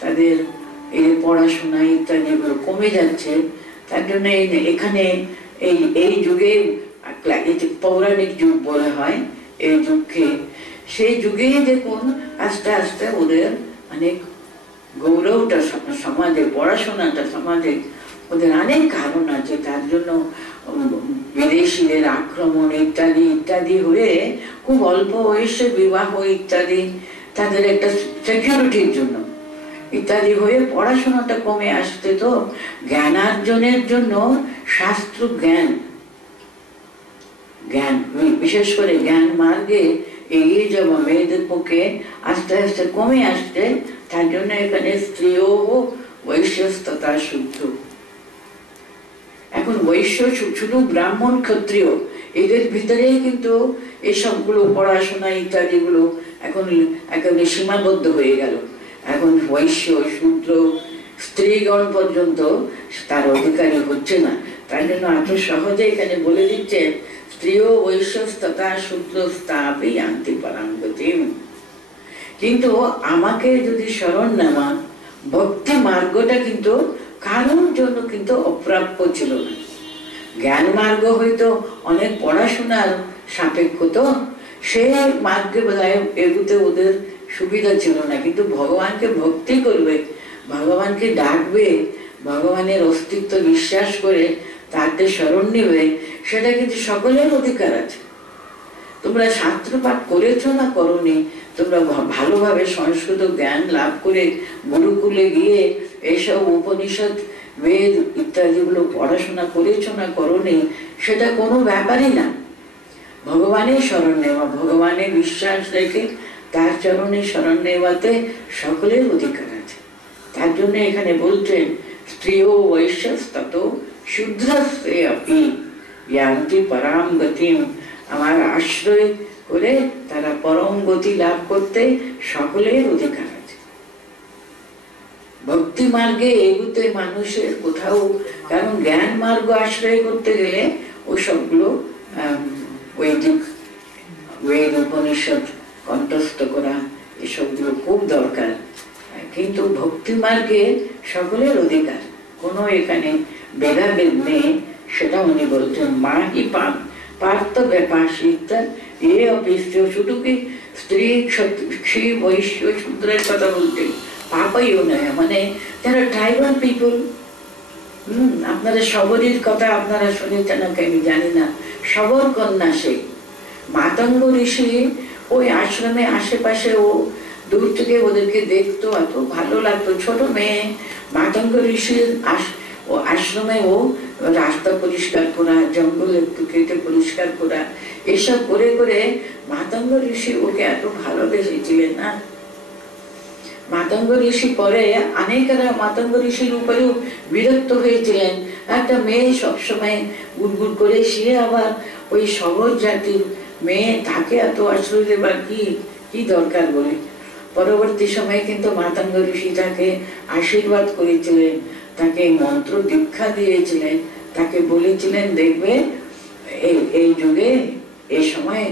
তাদের এই পড়াশোনা ইত্যাদি কমে যাচ্ছে। তার জন্য এখানে এই যুগে পৌরাণিক যুগ বলা হয় এই যুগকে, সেই যুগে দেখুন আস্তে আস্তে ওদের অনেক গৌরবটা সমাজে, পড়াশোনাটা সমাজে ওদের অনেক কারণ আছে। তার জন্য বিদেশিদের আক্রমণ ইত্যাদি ইত্যাদি হয়ে খুব অল্প বয়সে বিবাহ ইত্যাদি, তাদের একটা সিকিউরিটির জন্য ইত্যাদি হয়ে পড়াশোনাটা কমে আসতে, তো জ্ঞানার্জনের জন্য শাস্ত্র জ্ঞান বিশেষ করে জ্ঞান মার্গে এগিয়ে যাওয়া মেয়েদের পক্ষে আস্তে আস্তে কমে আসছে। তার জন্য এখানে স্ত্রীও বৈশ্য তথা শূদ্র। এখন বৈশ্য শুধু ব্রাহ্মণ ক্ষত্রিয় এদের ভিতরেই কিন্তু এসবগুলো পড়াশোনা ইত্যাদি গুলো এখন একেবারে সীমাবদ্ধ হয়ে গেল। এখন বৈশ্য, শূদ্র, স্ত্রীগণ পর্যন্ত তার অধিকারী হচ্ছে না। তাই জন্য এত সহজে এখানে বলে দিচ্ছে, স্ত্রীও বৈশ্য তথা শূদ্র স্থাপে আনতে পরাঙ্গতি। কিন্তু আমাকে যদি স্মরণ নেওয়া ভক্তি মার্গটা কিন্তু কারোর জন্য কিন্তু অপ্রাপ্য ছিল না। জ্ঞান মার্গ হয়তো অনেক পড়াশোনার সাপেক্ষ, তো সে মার্গে বোধহয় এগুতে ওদের সুবিধা ছিল না। কিন্তু ভগবানকে ভক্তি করবে, ভগবানকে ডাকবে, ভগবানের অস্তিত্ব বিশ্বাস করে তাকে স্মরণ নিবে, সেটা কিন্তু সকলের অধিকার আছে। তোমরা শাস্ত্র পাঠ করেছো না করোনি, তোমরা ভালোভাবে সংস্কৃত জ্ঞান লাভ করে গুরুকুলে গিয়ে এইসব উপনিষদ বেদ ইত্যাদি গুলো পড়াশোনা করেছো না করোনি, সেটা কোনো ব্যাপারই না। ভগবানের শরণ নেওয়া, ভগবানের বিশ্বাস রেখে তার চরণে শরণ নেওয়াতে সকলের অধিকার আছে। তার জন্য এখানে বলছেন, স্ত্রীও বৈশ্য তত শূদ্রস্তে আপি ইয়ান্তি পরাম গতিম। আমার আশ্রয় করে তারা পরম গতি লাভ করতে সকলের অধিকার আছে। ভক্তি মার্গে এগুতে মানুষের কোথাও, কারণ জ্ঞান মার্গ আশ্রয় করতে গেলে ওই সবগুলো বৈদিক বেদ উপনিষদ কণ্ঠস্থ করা এসবগুলো খুব দরকার। কিন্তু ভক্তি মার্গে সকলের অধিকার, কোনো এখানে ভেদাভেদ নেই। সেটা উনি বলছেন, মা কি পান পার্থ ব্যাপাসিত এ অপিষ্ট। শুধু কি স্ত্রী বৈশ্য শূদ্রের কথা বলছেন, পাপাইও নয়, মানে যারা ট্রাইবাল পিপল। আপনারা শবরীর কথা আপনারা শুনেছেন নাকি আমি জানি না। শবর কন্যা সে মাতঙ্গ ঋষি ওই আশ্রমে আশেপাশে, ও দূর থেকে ওদেরকে দেখতো, এত ভালো লাগতো। ছোট মেয়ে, মাতঙ্গ ঋষির আশ্রমে ও রাস্তা পরিষ্কার করা, জঙ্গল একটু কেটে পরিষ্কার করা, এসব করে করে মাতঙ্গ ঋষি ওকে এত ভালোবেসেছিলেন না। মাতঙ্গ ঋষি পরে অনেকেরা মাতঙ্গ ঋষির উপরেও বিরক্ত হয়েছিলেন। একটা মেয়ে সবসময় গুড়গুড় করে, সে আবার ওই সহজ জাতির মেয়ে, তাকে এত আশ্রয় দেবার কি দরকার বলে। পরবর্তী সময়ে কিন্তু মাতঙ্গ ঋষি তাকে আশীর্বাদ করেছিলেন, তাকে মন্ত্র দীক্ষা দিয়েছিলেন, তাকে বলেছিলেন দেখবে এই যুগে এই সময়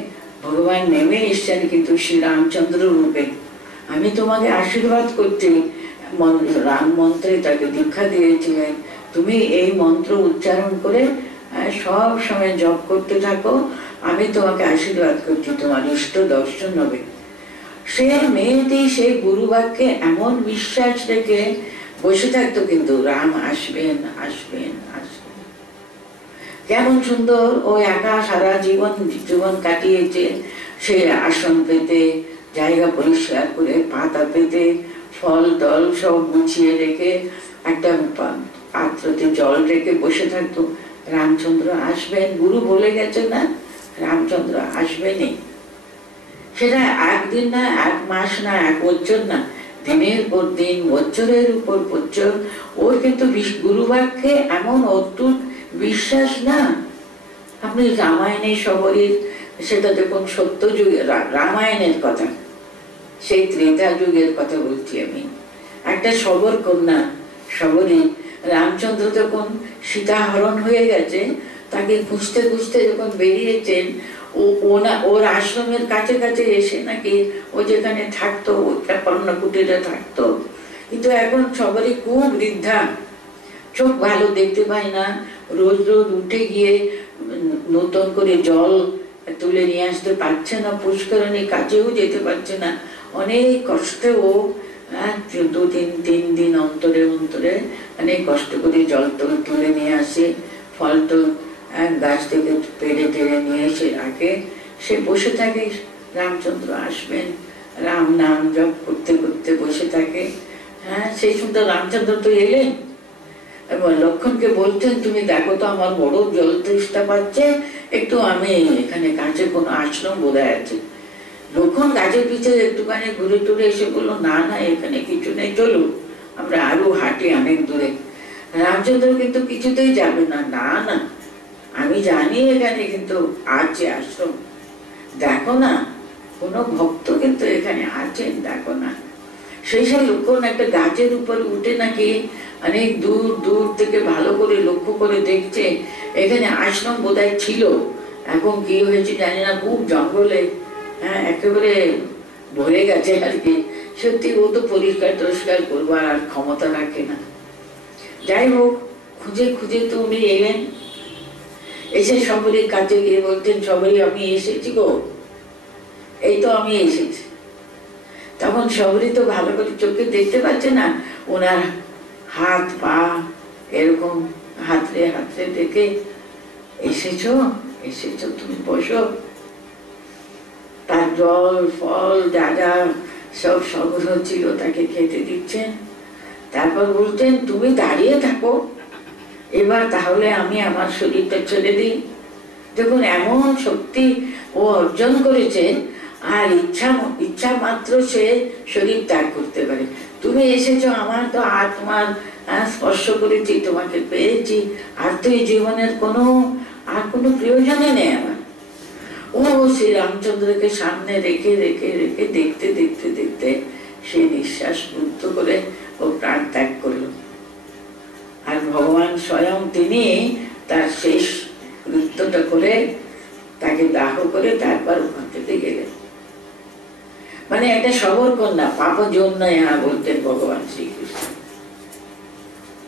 ভগবান নেমে এসছেন কিন্তু শ্রী রামচন্দ্র রূপে, আমি তোমাকে আশীর্বাদ করছি। রাম মন্ত্রে তাকে দীক্ষা দিয়েছিলেন, তুমি এই মন্ত্র উচ্চারণ করে সব সময় জপ করতে থাকো, আমি তোমাকে আশীর্বাদ করছি, তোমার ইষ্ট দর্শন হবে। সে মেয়েটি সেই গুরু বাক্যে এমন বিশ্বাস রেখে বসে থাকতো, কিন্তু রাম আসবেন আসবেন আসবেন। কেমন সুন্দর ও একা সারা জীবন কাটিয়েছে, সে আসন পেতে, জায়গা পরিষ্কার করে, পাতা পেতে, ফল টল সব গুছিয়ে রেখে, একটা পাত্রতে জল রেখে বসে থাকতো, রামচন্দ্র আসবেন। গুরু বলে গেছে না রামচন্দ্র আসবেনই। সেটা একদিন না, এক মাস না, এক বছর না, দিনের পর দিন, বছরের উপর বছর, ওর কিন্তু গুরু বাক্যে এমন অটুট বিশ্বাস না। আপনি রামায়ণের সবরীর, সেটা দেখুন সত্য যুগে রামায়ণের কথা, সেই ত্রেতা যুগের কথা বলছি আমি। একটা সবর কন্যা সবরী, রামচন্দ্র যখন সীতা হরণ হয়ে গেছে, তাকে খুঁজতে খুঁজতে যখন বেরিয়েছেন, ওর আশ্রমের কাছে কাছে এসে নাকি ও যেখানে থাকতো, ওটা পর্ণকুটিরে থাকতো, কিন্তু এখন সবারই খুব বৃদ্ধা, চোখ ভালো দেখতে পায় না, রোজ রোজ উঠে গিয়ে নতুন করে জল তুলে নিয়ে আসতে পারছে না, পুষ্করণী কাছেও যেতে পারছে না, অনেক কষ্টে ও 2-3 দিন অন্তরে অন্তরে অনেক কষ্ট করে জল তুলে নিয়ে আসে, ফল তো গাছ থেকে পেড়ে টেড়ে নিয়ে এসে রাখে, সে বসে থাকে, রামচন্দ্র আসবেন, রাম নাম জপ করতে করতে বসে থাকে। সেই সুন্দর রামচন্দ্র তো এলেন, এবং লক্ষণকে বলছেন তুমি দেখো তো আমার বড় জল তৃষ্ণা পাচ্ছে, একটু আমি এখানে কাছে কোনো আশ্রম বোধহয় আছে। লক্ষণ গাছের পিছনে একটুখানি ঘুরে টুরে এসে বললো না না, এখানে কিছু নেই, চলো আমরা আরো হাঁটি অনেক দূরে। রামচন্দ্র কিন্তু কিছুতেই যাবে না, না না আমি জানি এখানে কিন্তু আছে আশ্রম, দেখো না কোনো ভক্ত কিন্তু এখানে আছেন, দেখো না। সেই লক্ষণ একটা গাছের উপর উঠে নাকি অনেক দূর দূর থেকে ভালো করে লক্ষ্য করে দেখছে, এখানে আশ্রম বোধহয় ছিল, এখন কি হয়েছে জানি না, খুব জঙ্গলে একেবারে ভরে গেছে আর কি। সত্যি ও তো পরিষ্কার টরিষ্কার করবার আর ক্ষমতা রাখে না। যাই হোক, খুঁজে খুঁজে তো উনি এলেন, এসে সবরীর কাছে গিয়ে বলতেন সবরী আমি এসেছি গো, এই তো আমি এসেছি। তখন সবরী তো ভালো করে চোখে দেখতে পাচ্ছে না, ওনার হাত পা এরকম হাতরে হাতরে দেখে এসেছো এসেছো তুমি বসো। তার জল ফল যা যা সব সংগ্রহ ছিল তাকে খেতে দিচ্ছেন, তারপর বলছেন তুমি দাঁড়িয়ে থাকো, এবার তাহলে আমি আমার শরীরটা ছেড়ে দিই। দেখুন এমন শক্তি ও অর্জন করেছে, আর ইচ্ছা মাত্র সে শরীর ত্যাগ করতে পারে। তুমি এসেছো, আমার তো আর তোমার স্পর্শ করেছি, তোমাকে পেয়েছি, আর তো এই জীবনের আর কোনো প্রয়োজনই নেই আমার। ও শ্রী রামচন্দ্রকে সামনে রেখে রেখে রেখে দেখতে দেখতে দেখতে সে নিঃশ্বাস রুদ্ধ করে ও প্রাণ ত্যাগ করলো। আর ভগবান স্বয়ং তিনি তার শেষ কৃত্যটা করে তাকে দাহ করে তারপর ওখান থেকে গেলেন। মানে একটা সবর কন্যা, পাপ জন্য বলতেন ভগবান শ্রীকৃষ্ণ।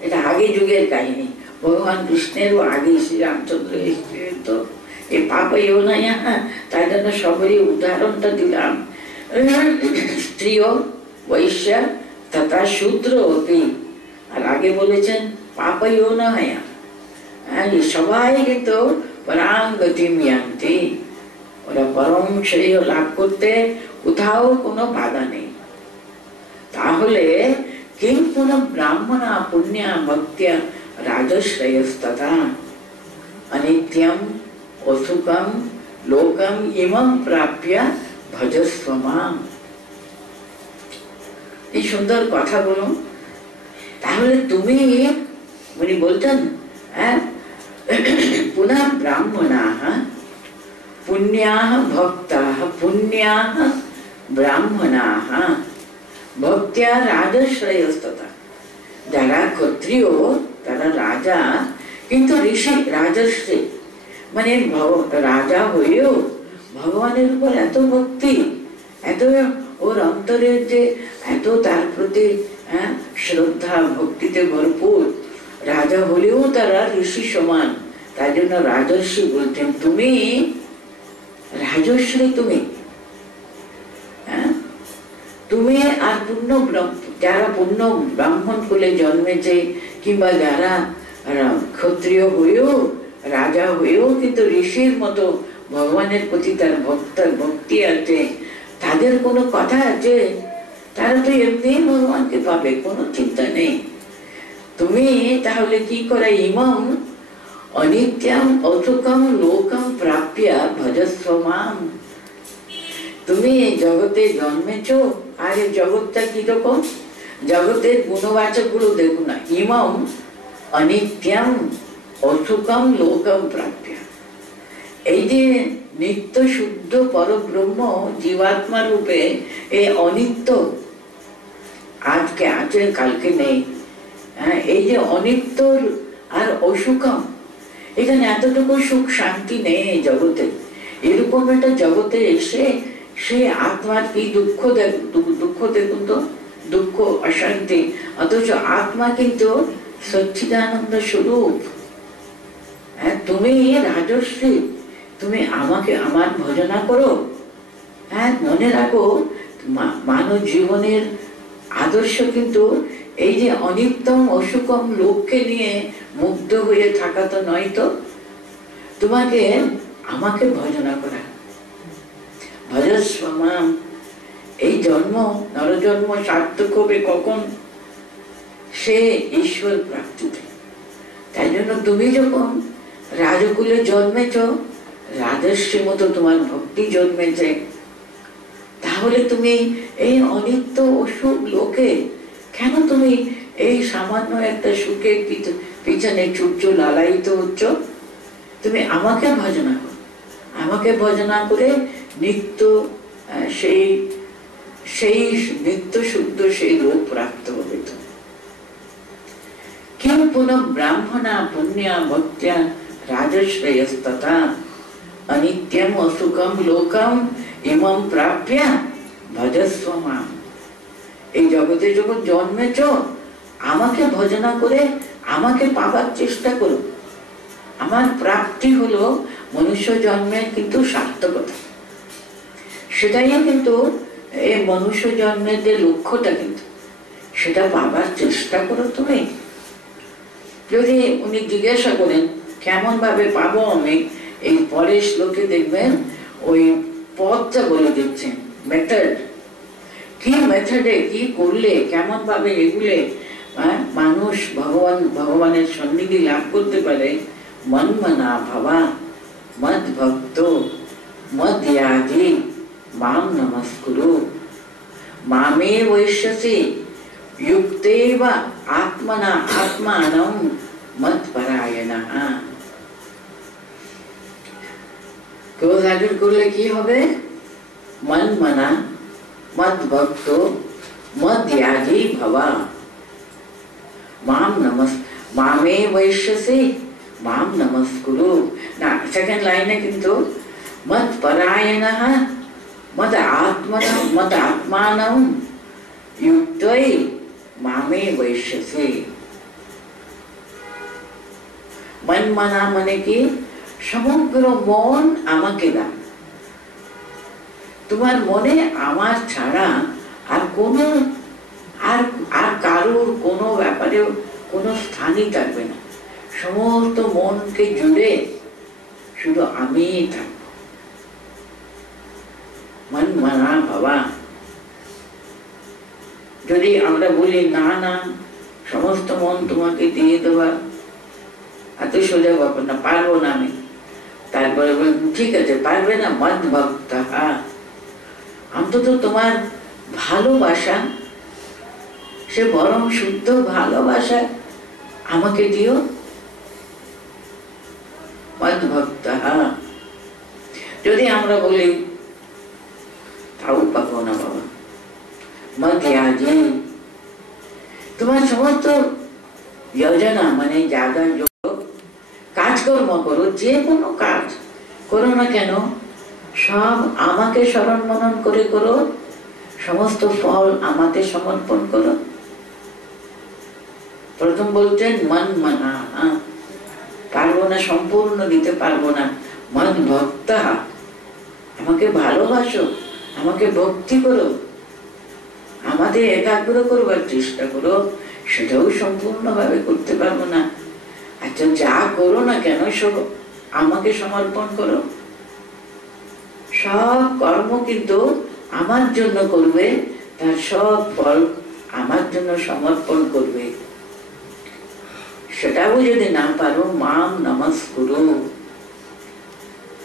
এটা আগে যুগের কাহিনী, ভগবান কৃষ্ণেরও আগে শ্রী রামচন্দ্র এসেছিলেন, তো এই পাপ এও না, তাই জন্য সবরই উদাহরণটা দিলাম। স্ত্রীও বৈশ্য তথা শূদ্র অতি, আর আগে বলেছেন পাপইও না, সবাই কিন্তু পরাং গতিম ইয়ান্তি, ওরা পরম শ্রেয় লাভ করতে কোথাও কোনো বাধা নেই। তাহলে কিং কোন ব্রাহ্মণা পুণ্যা ভক্ত্যা রাজশ্রেয়স্তথা অনিত্যম অসুখম লোকম ইমং প্রাপ্য ভজস্ব মাম। কি সুন্দর কথা বলুন। তাহলে তুমি, উনি বলতেন, হ্যাঁ, পুনঃ ব্রাহ্মণাঃ পুণ্যাঃ ভক্তাঃ পুণ্যাঃ ব্রাহ্মণাঃ ভক্ত্যা রাজশ্রেয়স্ততা। যারা ক্ষত্রিয় তারা রাজা, কিন্তু ঋষি রাজশ্রী, মানে রাজা হয়েও ভগবানের উপর এত ভক্তি, এত ওর অন্তরের যে এত তার প্রতি শ্রদ্ধা ভক্তিতে ভরপুর, রাজা হলেও তারা ঋষি সমান। তাই জন্য রাজর্ষি বলছেন, তুমি রাজশ্রী, তুমি আর পূর্ণ যারা পূর্ণ ব্রাহ্মণ কুলে জন্মেছে, কিংবা যারা ক্ষত্রিয় হয়েও রাজা হয়েও কিন্তু ঋষির মতো ভগবানের প্রতি তার ভক্তি আছে, তাদের কোনো কথা আছে? তারা তো এমনি ভগবানকে পাবে, কোনো চিন্তা নেই। তুমি তাহলে কি করে? ইমম অনিত্যম অসুখম লোকম প্রাপ্যা ভজস্ব মাম। তুমি জগতে জন্মেছ, আর এই জগৎটা কিরকম? জগতের গুণবাচক গুলো দেখো না। ইমম অনিত্যম অসুখম লোকম প্রাপ্যা, এই যে নিত্য শুদ্ধ পরব্রহ্ম জীবাত্মা রূপে এই অনিত্য, আজকে আছে কালকে নেই, এই যে অনিত্য আর অসুখম, এখানে এতটুকু সুখ শান্তি নেই এই জগতে। এরকম একটা জগতে এসে সে আত্মার কি দুঃখ দেখুন তো, দুঃখ অশান্তি, অথচ আত্মা কিন্তু সচ্চিদানন্দ স্বরূপ। তুমি রাজশ্রী, তুমি আমাকে আমার ভজনা করো। মনে রাখো, মানব জীবনের আদর্শ কিন্তু এই যে অনিত্যম অসুখম লোককে নিয়ে মুগ্ধ হয়ে থাকা তো নয়, তো তোমাকে আমাকে ভজনা করা। ভজস্ব মাম। এই জন্ম, নরজন্ম সার্থক হবে কখন? সে ঈশ্বর প্রাপ্তিতে। তাই জন্য তুমি যখন রাজকুলে জন্মেছ, রাজশ্রী মতো তোমার ভক্তি জন্মেছে, তাহলে তুমি এই অনিত্য অসুখ লোকে কেন তুমি এই সামান্য একটা সুখের পিছনে ছুটছ, লালায়িত হচ্ছ? তুমি আমাকে ভজনা করো। আমাকে ভজনা করে নিত্য সেই নিত্য শুদ্ধ সেই লোক প্রাপ্ত হবে। তো কিম পুনঃ ব্রাহ্মণা পুণ্যা ভক্ত্যা রাজশ্রেয়স্ততা অনিত্যম অসুখম লোকম ইমম প্রাপ্যা ভজস্ব মাম। এই জগতে যখন জন্মেছ, আমাকে ভজনা করে আমাকে পাবার চেষ্টা করো। আমার প্রাপ্তি হলো মনুষ্য জন্মের কিন্তু সার্থকতা। সেটাই কিন্তু এই মনুষ্য জন্মের যে লক্ষ্যটা, কিন্তু সেটা পাবার চেষ্টা করো তুমি। যদি উনি জিজ্ঞাসা করেন কেমন ভাবে পাবো আমি, এই পরের শ্লোকে দেখবেন ওই পথটা বলে দিচ্ছেন, মেথড। কি মেথডে কি করলে, কেমন ভাবে এগুলে মানুষ ভগবানের সন্নিধি লাভ করতে পারে। মন্মনা ভবা মদ ভক্ত মদ্যাজি মাম নমস্কুরু মামে বৈশ্যসি যুক্তেব আত্মনা আত্মানম মৎপরায়ণঃ। ক্রোধ আদর করলে কি হবে? মন্মনা মদ ভক্ত মদ্যাজি ভবা মাম মামে বৈশ্যসি মাম নমস্কুরু। না, সেকেন্ড লাইনে কিন্তু মৎপরায়ণঃ মদ আত্মানম যুক্তৈ মামে বৈশ্যসি। মনমনা মানে কি? সমগ্র মন আমাকে দাও। তোমার মনে আমার ছাড়া আর কোনো আর কারোর কোনো ব্যাপারে কোনো স্থানই থাকবে না। সমস্ত মনকে জুড়ে শুধু আমিই থাকবো। মনমনা ভবা। যদি আমরা বলি না না, সমস্ত মন তোমাকে দিয়ে দেওয়া এত সোজা ব্যাপার না, পারবো না আমি, তারপরে বলবেন ঠিক আছে পারবে না, মদ ভক্ত, অন্তত তোমার ভালোবাসা সে বরং শুদ্ধ ভালোবাসা আমাকে দিও। মদ্ভক্তা, যদি আমরা বলি তাও পাবো না বাবা। মধ্যাজি, তোমার সমস্ত যোজনা মানে জাগা কাজকর্ম করো, যে কোনো কাজ করো না কেন সব আমাকে স্মরণ মনন করে করো, সমস্ত ফল আমাকে সমর্পণ করো। প্রথম বলছেন মন মানা, পারবো না, সম্পূর্ণ দিতে পারবো না। মন ভক্তা, আমাকে ভালোবাসো, আমাকে ভক্তি করো, আমাদের একাগ্র করবার চেষ্টা করো, সেটাও সম্পূর্ণভাবে করতে পারবো না। আচ্ছা যা করো না কেন সব আমাকে সমর্পণ করো। সব কর্ম কিন্তু আমার জন্য করবে, তার সব ফল আমার জন্য সমর্পণ করবে। সেটাও যদি না পারো, মাম নমস্কুরু।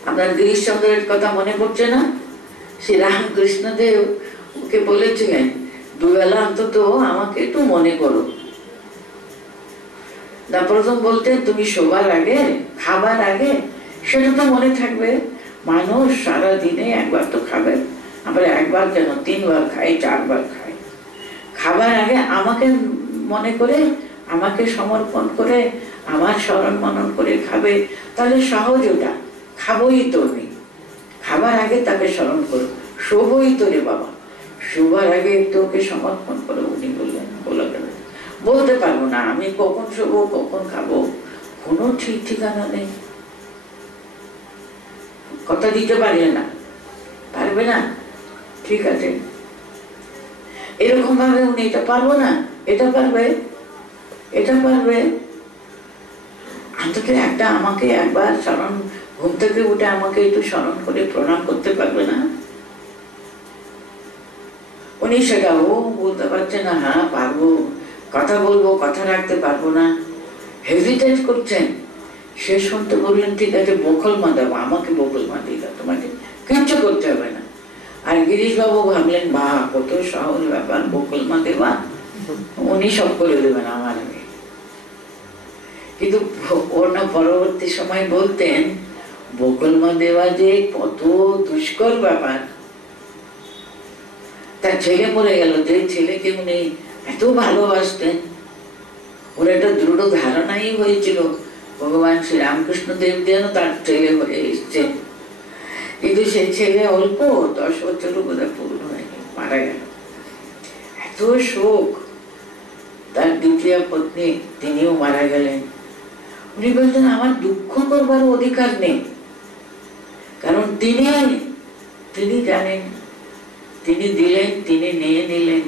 আপনার গিরিশচন্দ্রের কথা মনে পড়ছে না? শ্রী রামকৃষ্ণদেব ওকে বলেছিলেন দুবেলা অন্তত আমাকে একটু মনে করো। না প্রথম বলতেন তুমি শোবার আগে, খাবার আগে, সেটা তো মনে থাকবে। মানুষ সারা দিনে একবার তো খাবে, আবার একবার কেন 3 বার খায়, 4 বার খায়। খাবার আগে আমাকে মনে করে, আমাকে সমর্পণ করে, আমার স্মরণ মনন করে খাবে, তাহলে সহজ ওটা। খাবোই তো আমি, খাবার আগে তাকে স্মরণ করো। শোবই তো রে বাবা, শোবার আগে একটু ওকে সমর্পণ করো। উনি বললেন, বলে গেলেন বলতে পারবো না আমি কখন শোবো কখন খাবো, কোনো ঠিক ঠিকানা নেই। কথা দিতে পারলে না, পারবে না, ঠিক আছে। এরকম ভাবে উনি এটা পারবো না, এটা পারবে, এটা পারবে। অন্তত একটা আমাকে একবার স্মরণ, ঘুম থেকে উঠে আমাকে একটু স্মরণ করে প্রণাম করতে পারবে না? উনি সেটাও বলতে পারছে না, হ্যাঁ পারবো, কথা বলবো, কথা রাখতে পারবো না, হেজিটেট করছেন। শেষ শুনতে বললেন ঠিক আছে বকল মা দেবো, আমাকে বকল মা দিল, তোমাকে কিচ্ছু করতে হবে না। আর গিরিশ বাবু ভাবলেন বা কত সহজ ব্যাপার, বকল মা দেওয়া, উনি সব করে দেবেন আমার আগে। কিন্তু ওর না পরবর্তী সময় বলতেন বকল মা দেওয়া যে কত দুষ্কর ব্যাপার। তার ছেলে মরে গেল, যে ছেলেকে উনি এত ভালোবাসতেন, ওর একটা দৃঢ় ধারণাই হয়েছিল ভগবান শ্রী রামকৃষ্ণ দেব যেন তার ছেলে হয়ে এসছে। কিন্তু সেই ছেলে অল্প 10 বছরও বোধহয় পূর্ণ হয়নি, মারা গেল। এত শোক। তার দ্বিতীয় পত্নী তিনিও মারা গেলেন। উনি বলতেন আমার দুঃখ করবার অধিকার নেই, কারণ তিনি জানেন, তিনি দিলেন, তিনি নিয়ে নিলেন,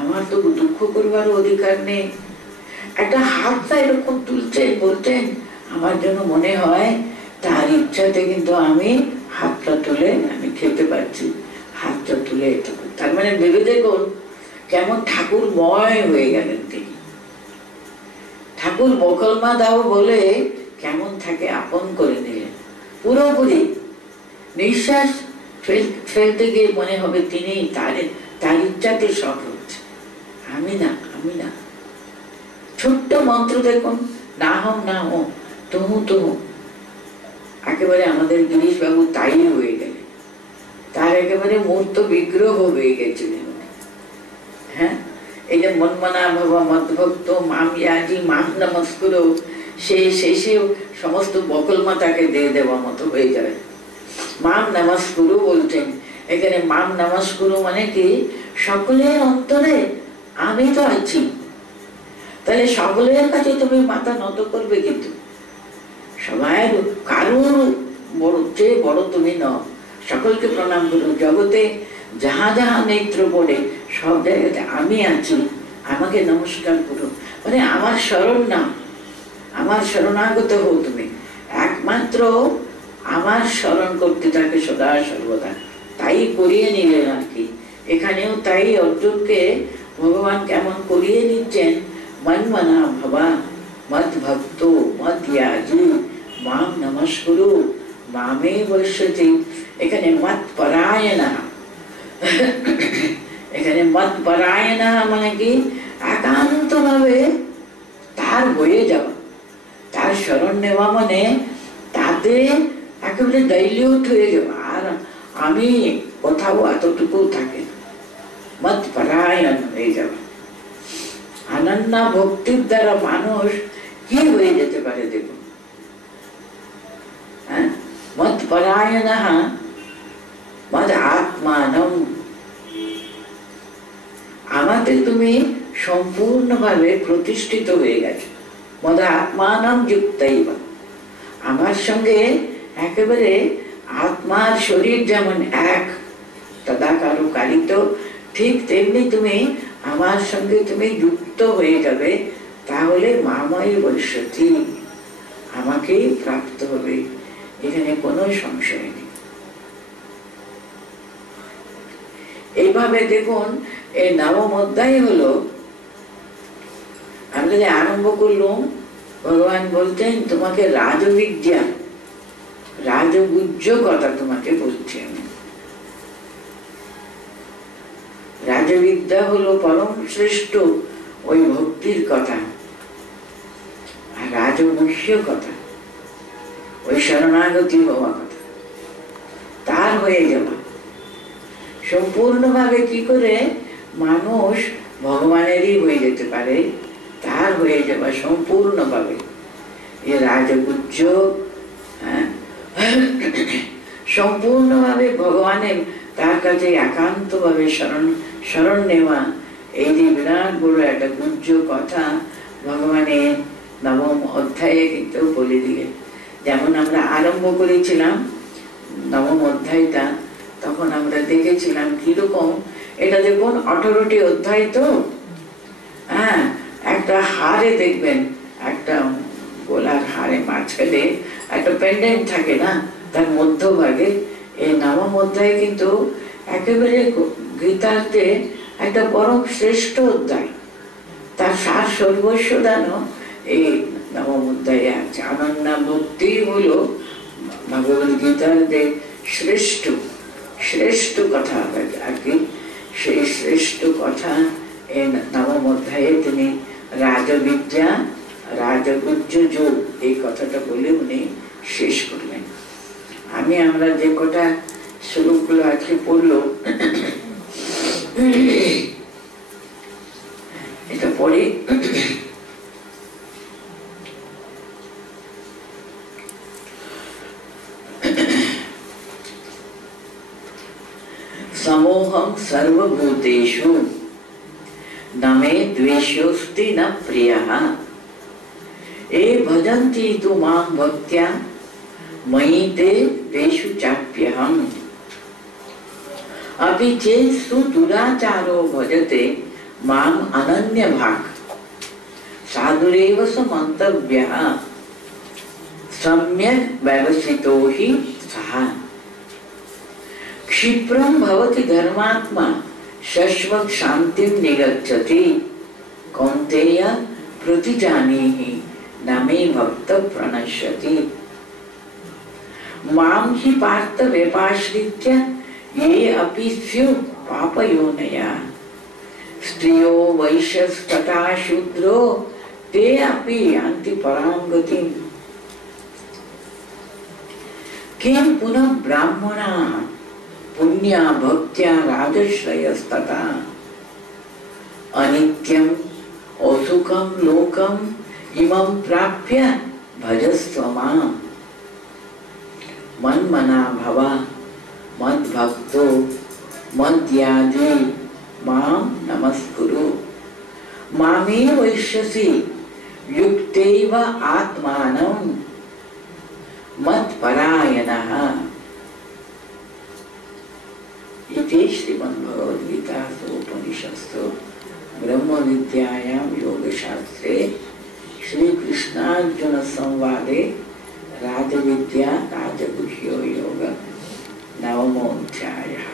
আমার তো দুঃখ করবার অধিকার নেই। একটা হাতটা এরকম তুলছেন, বলতেন আমার জন্য মনে হয় তার ইচ্ছাতে কিন্তু আমি হাতটা তুলে আমি খেতে পারছি, হাতটা তুলে। তার মানে ভেবে দেখুন কেমন ঠাকুরময় হয়ে গেলেন তিনি। ঠাকুর বকলমা দাও বলে কেমন থাকে আপন করে নিলেন পুরোপুরি। নিঃশ্বাস ফেলতে গিয়ে মনে হবে তিনি তার ইচ্ছাতে সব হচ্ছে, আমি না, আমি না। ছোট্ট মন্ত্র দেখুন, না হোম না হোম তহু তহু। একেবারে আমাদের গিরিশ বাবু তাই হয়ে গেলেন, তার একেবারে মূর্ত বিগ্রহ হয়ে গেছিলেন। হ্যাঁ, এই যে মন মানা ভবা মদ্ভক্ত মাম ইয়াজি মাম নমস্কুর, সেই শেষে সমস্ত বকলমা তাকে দিয়ে দেওয়া মতো হয়ে যাবে। মাম নমস্কুরু বলছেন এখানে, মাম নমস্কুরু মানে কি সকলের অন্তরে আমি তো আছি, তাহলে সকলের কাছে তুমি মাথা নত করবে, কিন্তু সবাই কারোর বড় চেয়ে বড় তুমি নও, সকলকে প্রণাম করো। জগতে যাহা যাহা নেত্র পড়ে সব জায়গাতে আমি আছি, আমাকে নমস্কার করো। মানে আমার শরণ নাম, আমার শরণাগত হও তুমি, একমাত্র আমার স্মরণ করতে থাকে সদা সর্বদা। তাই করিয়ে নিলেন আর কি। এখানেও তাই অর্জুনকে ভগবান কেমন করিয়ে নিচ্ছেন, মন মানা ভবা মদ ভক্ত মদ ইয়াজি মাম নমস্কুরু মামে বৈশ্যতি। এখানে মত পরায়ণা, এখানে মত পরায়ণা মানে কি এক একান্তভাবে তার হয়ে যাওয়া, তার শরণ নেওয়া মানে তাতে একেবারে ডাইলিউট হয়ে যাওয়া, আর আমি কোথাও এতটুকু থাকে না, মত পরায়ণ হয়ে যাওয়া। অনন্য ভক্তির দ্বারা মানুষ কি হয়ে যেতে পারে দেখুন, মত পরায়ণ মদ আত্মানম। আমাতে তুমি সম্পূর্ণভাবে প্রতিষ্ঠিত হয়ে গেছে, মদ আত্মানম যুক্তৈব। আমার সঙ্গে একেবারে আত্মার শরীর যেমন এক তদাকারু কারিত, ঠিক তেমনি তুমি আমার সঙ্গে তুমি যুক্ত হয়ে যাবে, তাহলে মাময়ী বৈশ্যতি, আমাকেই প্রাপ্ত হবে, এখানে কোনো সংশয় নেই। এইভাবে দেখুন, এই নবম অধ্যায় হলো, আমরা যে আরম্ভ করলাম, ভগবান বলতেন তোমাকে রাজবিদ্যা, রাজগুহ্য কথা তোমাকে বলছি আমি। রাজবিদ্যা হলো পরম শ্রেষ্ঠ ওই ভক্তির কথা, আর রাজগুহ্য কথা ওই শরণাগতি হওয়া কথা, তার হয়ে যাওয়া। সম্পূর্ণভাবে কি করে মানুষ ভগবানেরই হয়ে যেতে পারে, তার হয়ে যাওয়া সম্পূর্ণভাবে, এ রাজগুহ্য, সম্পূর্ণভাবে ভগবানের তার কাছে একান্তভাবে শরণ নেওয়া, এই যে বিরাট বড় একটা গুহ্য কথা ভগবানের নবম অধ্যায়ে কিন্তু বলে দিলেন। যেমন আমরা আরম্ভ করেছিলাম নবম অধ্যায়টা, তখন আমরা দেখেছিলাম কিরকম, এটা দেখুন 18টি অধ্যায় তো, একটা হারে দেখবেন, একটা গোলার হারে মাঝখানে একটা পেন্ডেন্ট থাকে না, তার মধ্যভাগে। এই নবম অধ্যায় কিন্তু একেবারে গীতাতে একটা পরম শ্রেষ্ঠ অধ্যায়, তার সার সর্বস্ব দান এই নবম অধ্যায়ে আছে। অনন্য ভক্তি হলো ভগবদ গীতার যে শ্রেষ্ঠ শ্রেষ্ঠ কথা আর কি, সেই শ্রেষ্ঠ কথা এই নবম অধ্যায়ে তিনি রাজবিদ্যা, রাজগুহ্য যোগ, এই কথাটা বলে উনি শেষ করলেন। আমরা যে কটা শ্লোকগুলো আজকে পড়লো, এটা পড়ে समोहम सर्वभूतेषु न मे द्वेषोऽस्ति न प्रियः ये भजन्ति तु मां भक्त्या मयि ते तेषु चाप्यहम् अपि चेत् सुदुराचारो भजते माम् अनन्यभाक् साधुरेव स मन्तव्यः सम्यक् व्यवसितो हि सः क्षिप्रं भवति धर्मात्मा शाश्वत शांतिं निगच्छति कौन्तेय प्रतिजानीहि न मे भक्त प्रणश्यति मां हि पार्थ व्यपाश्रित्य ये अपि स्युः पापयोनयः स्त्रियो वैश्यस्तथा शूद्रो ते अपि यान्ति परां गतिम् किं पुनः ब्राह्मणाः पुण्या भक्त्या राजश्रयस्तथा अनित्यं असुखं लोकं इमं प्राप्य भजस्व मां मन्मना भव मद्भक्तो मद्याजी मां नमस्कुरु मामे वैश्यसि युक्तैव आत्मानं मत्परायणः। इति श्रीमद्भगवद्गीतासु उपनिषत्सु ब्रह्मविद्यायां योगशास्त्रे श्रीकृष्णार्जुन संवादे राजविद्या राजगुह्यो योग नवमोऽध्यायः।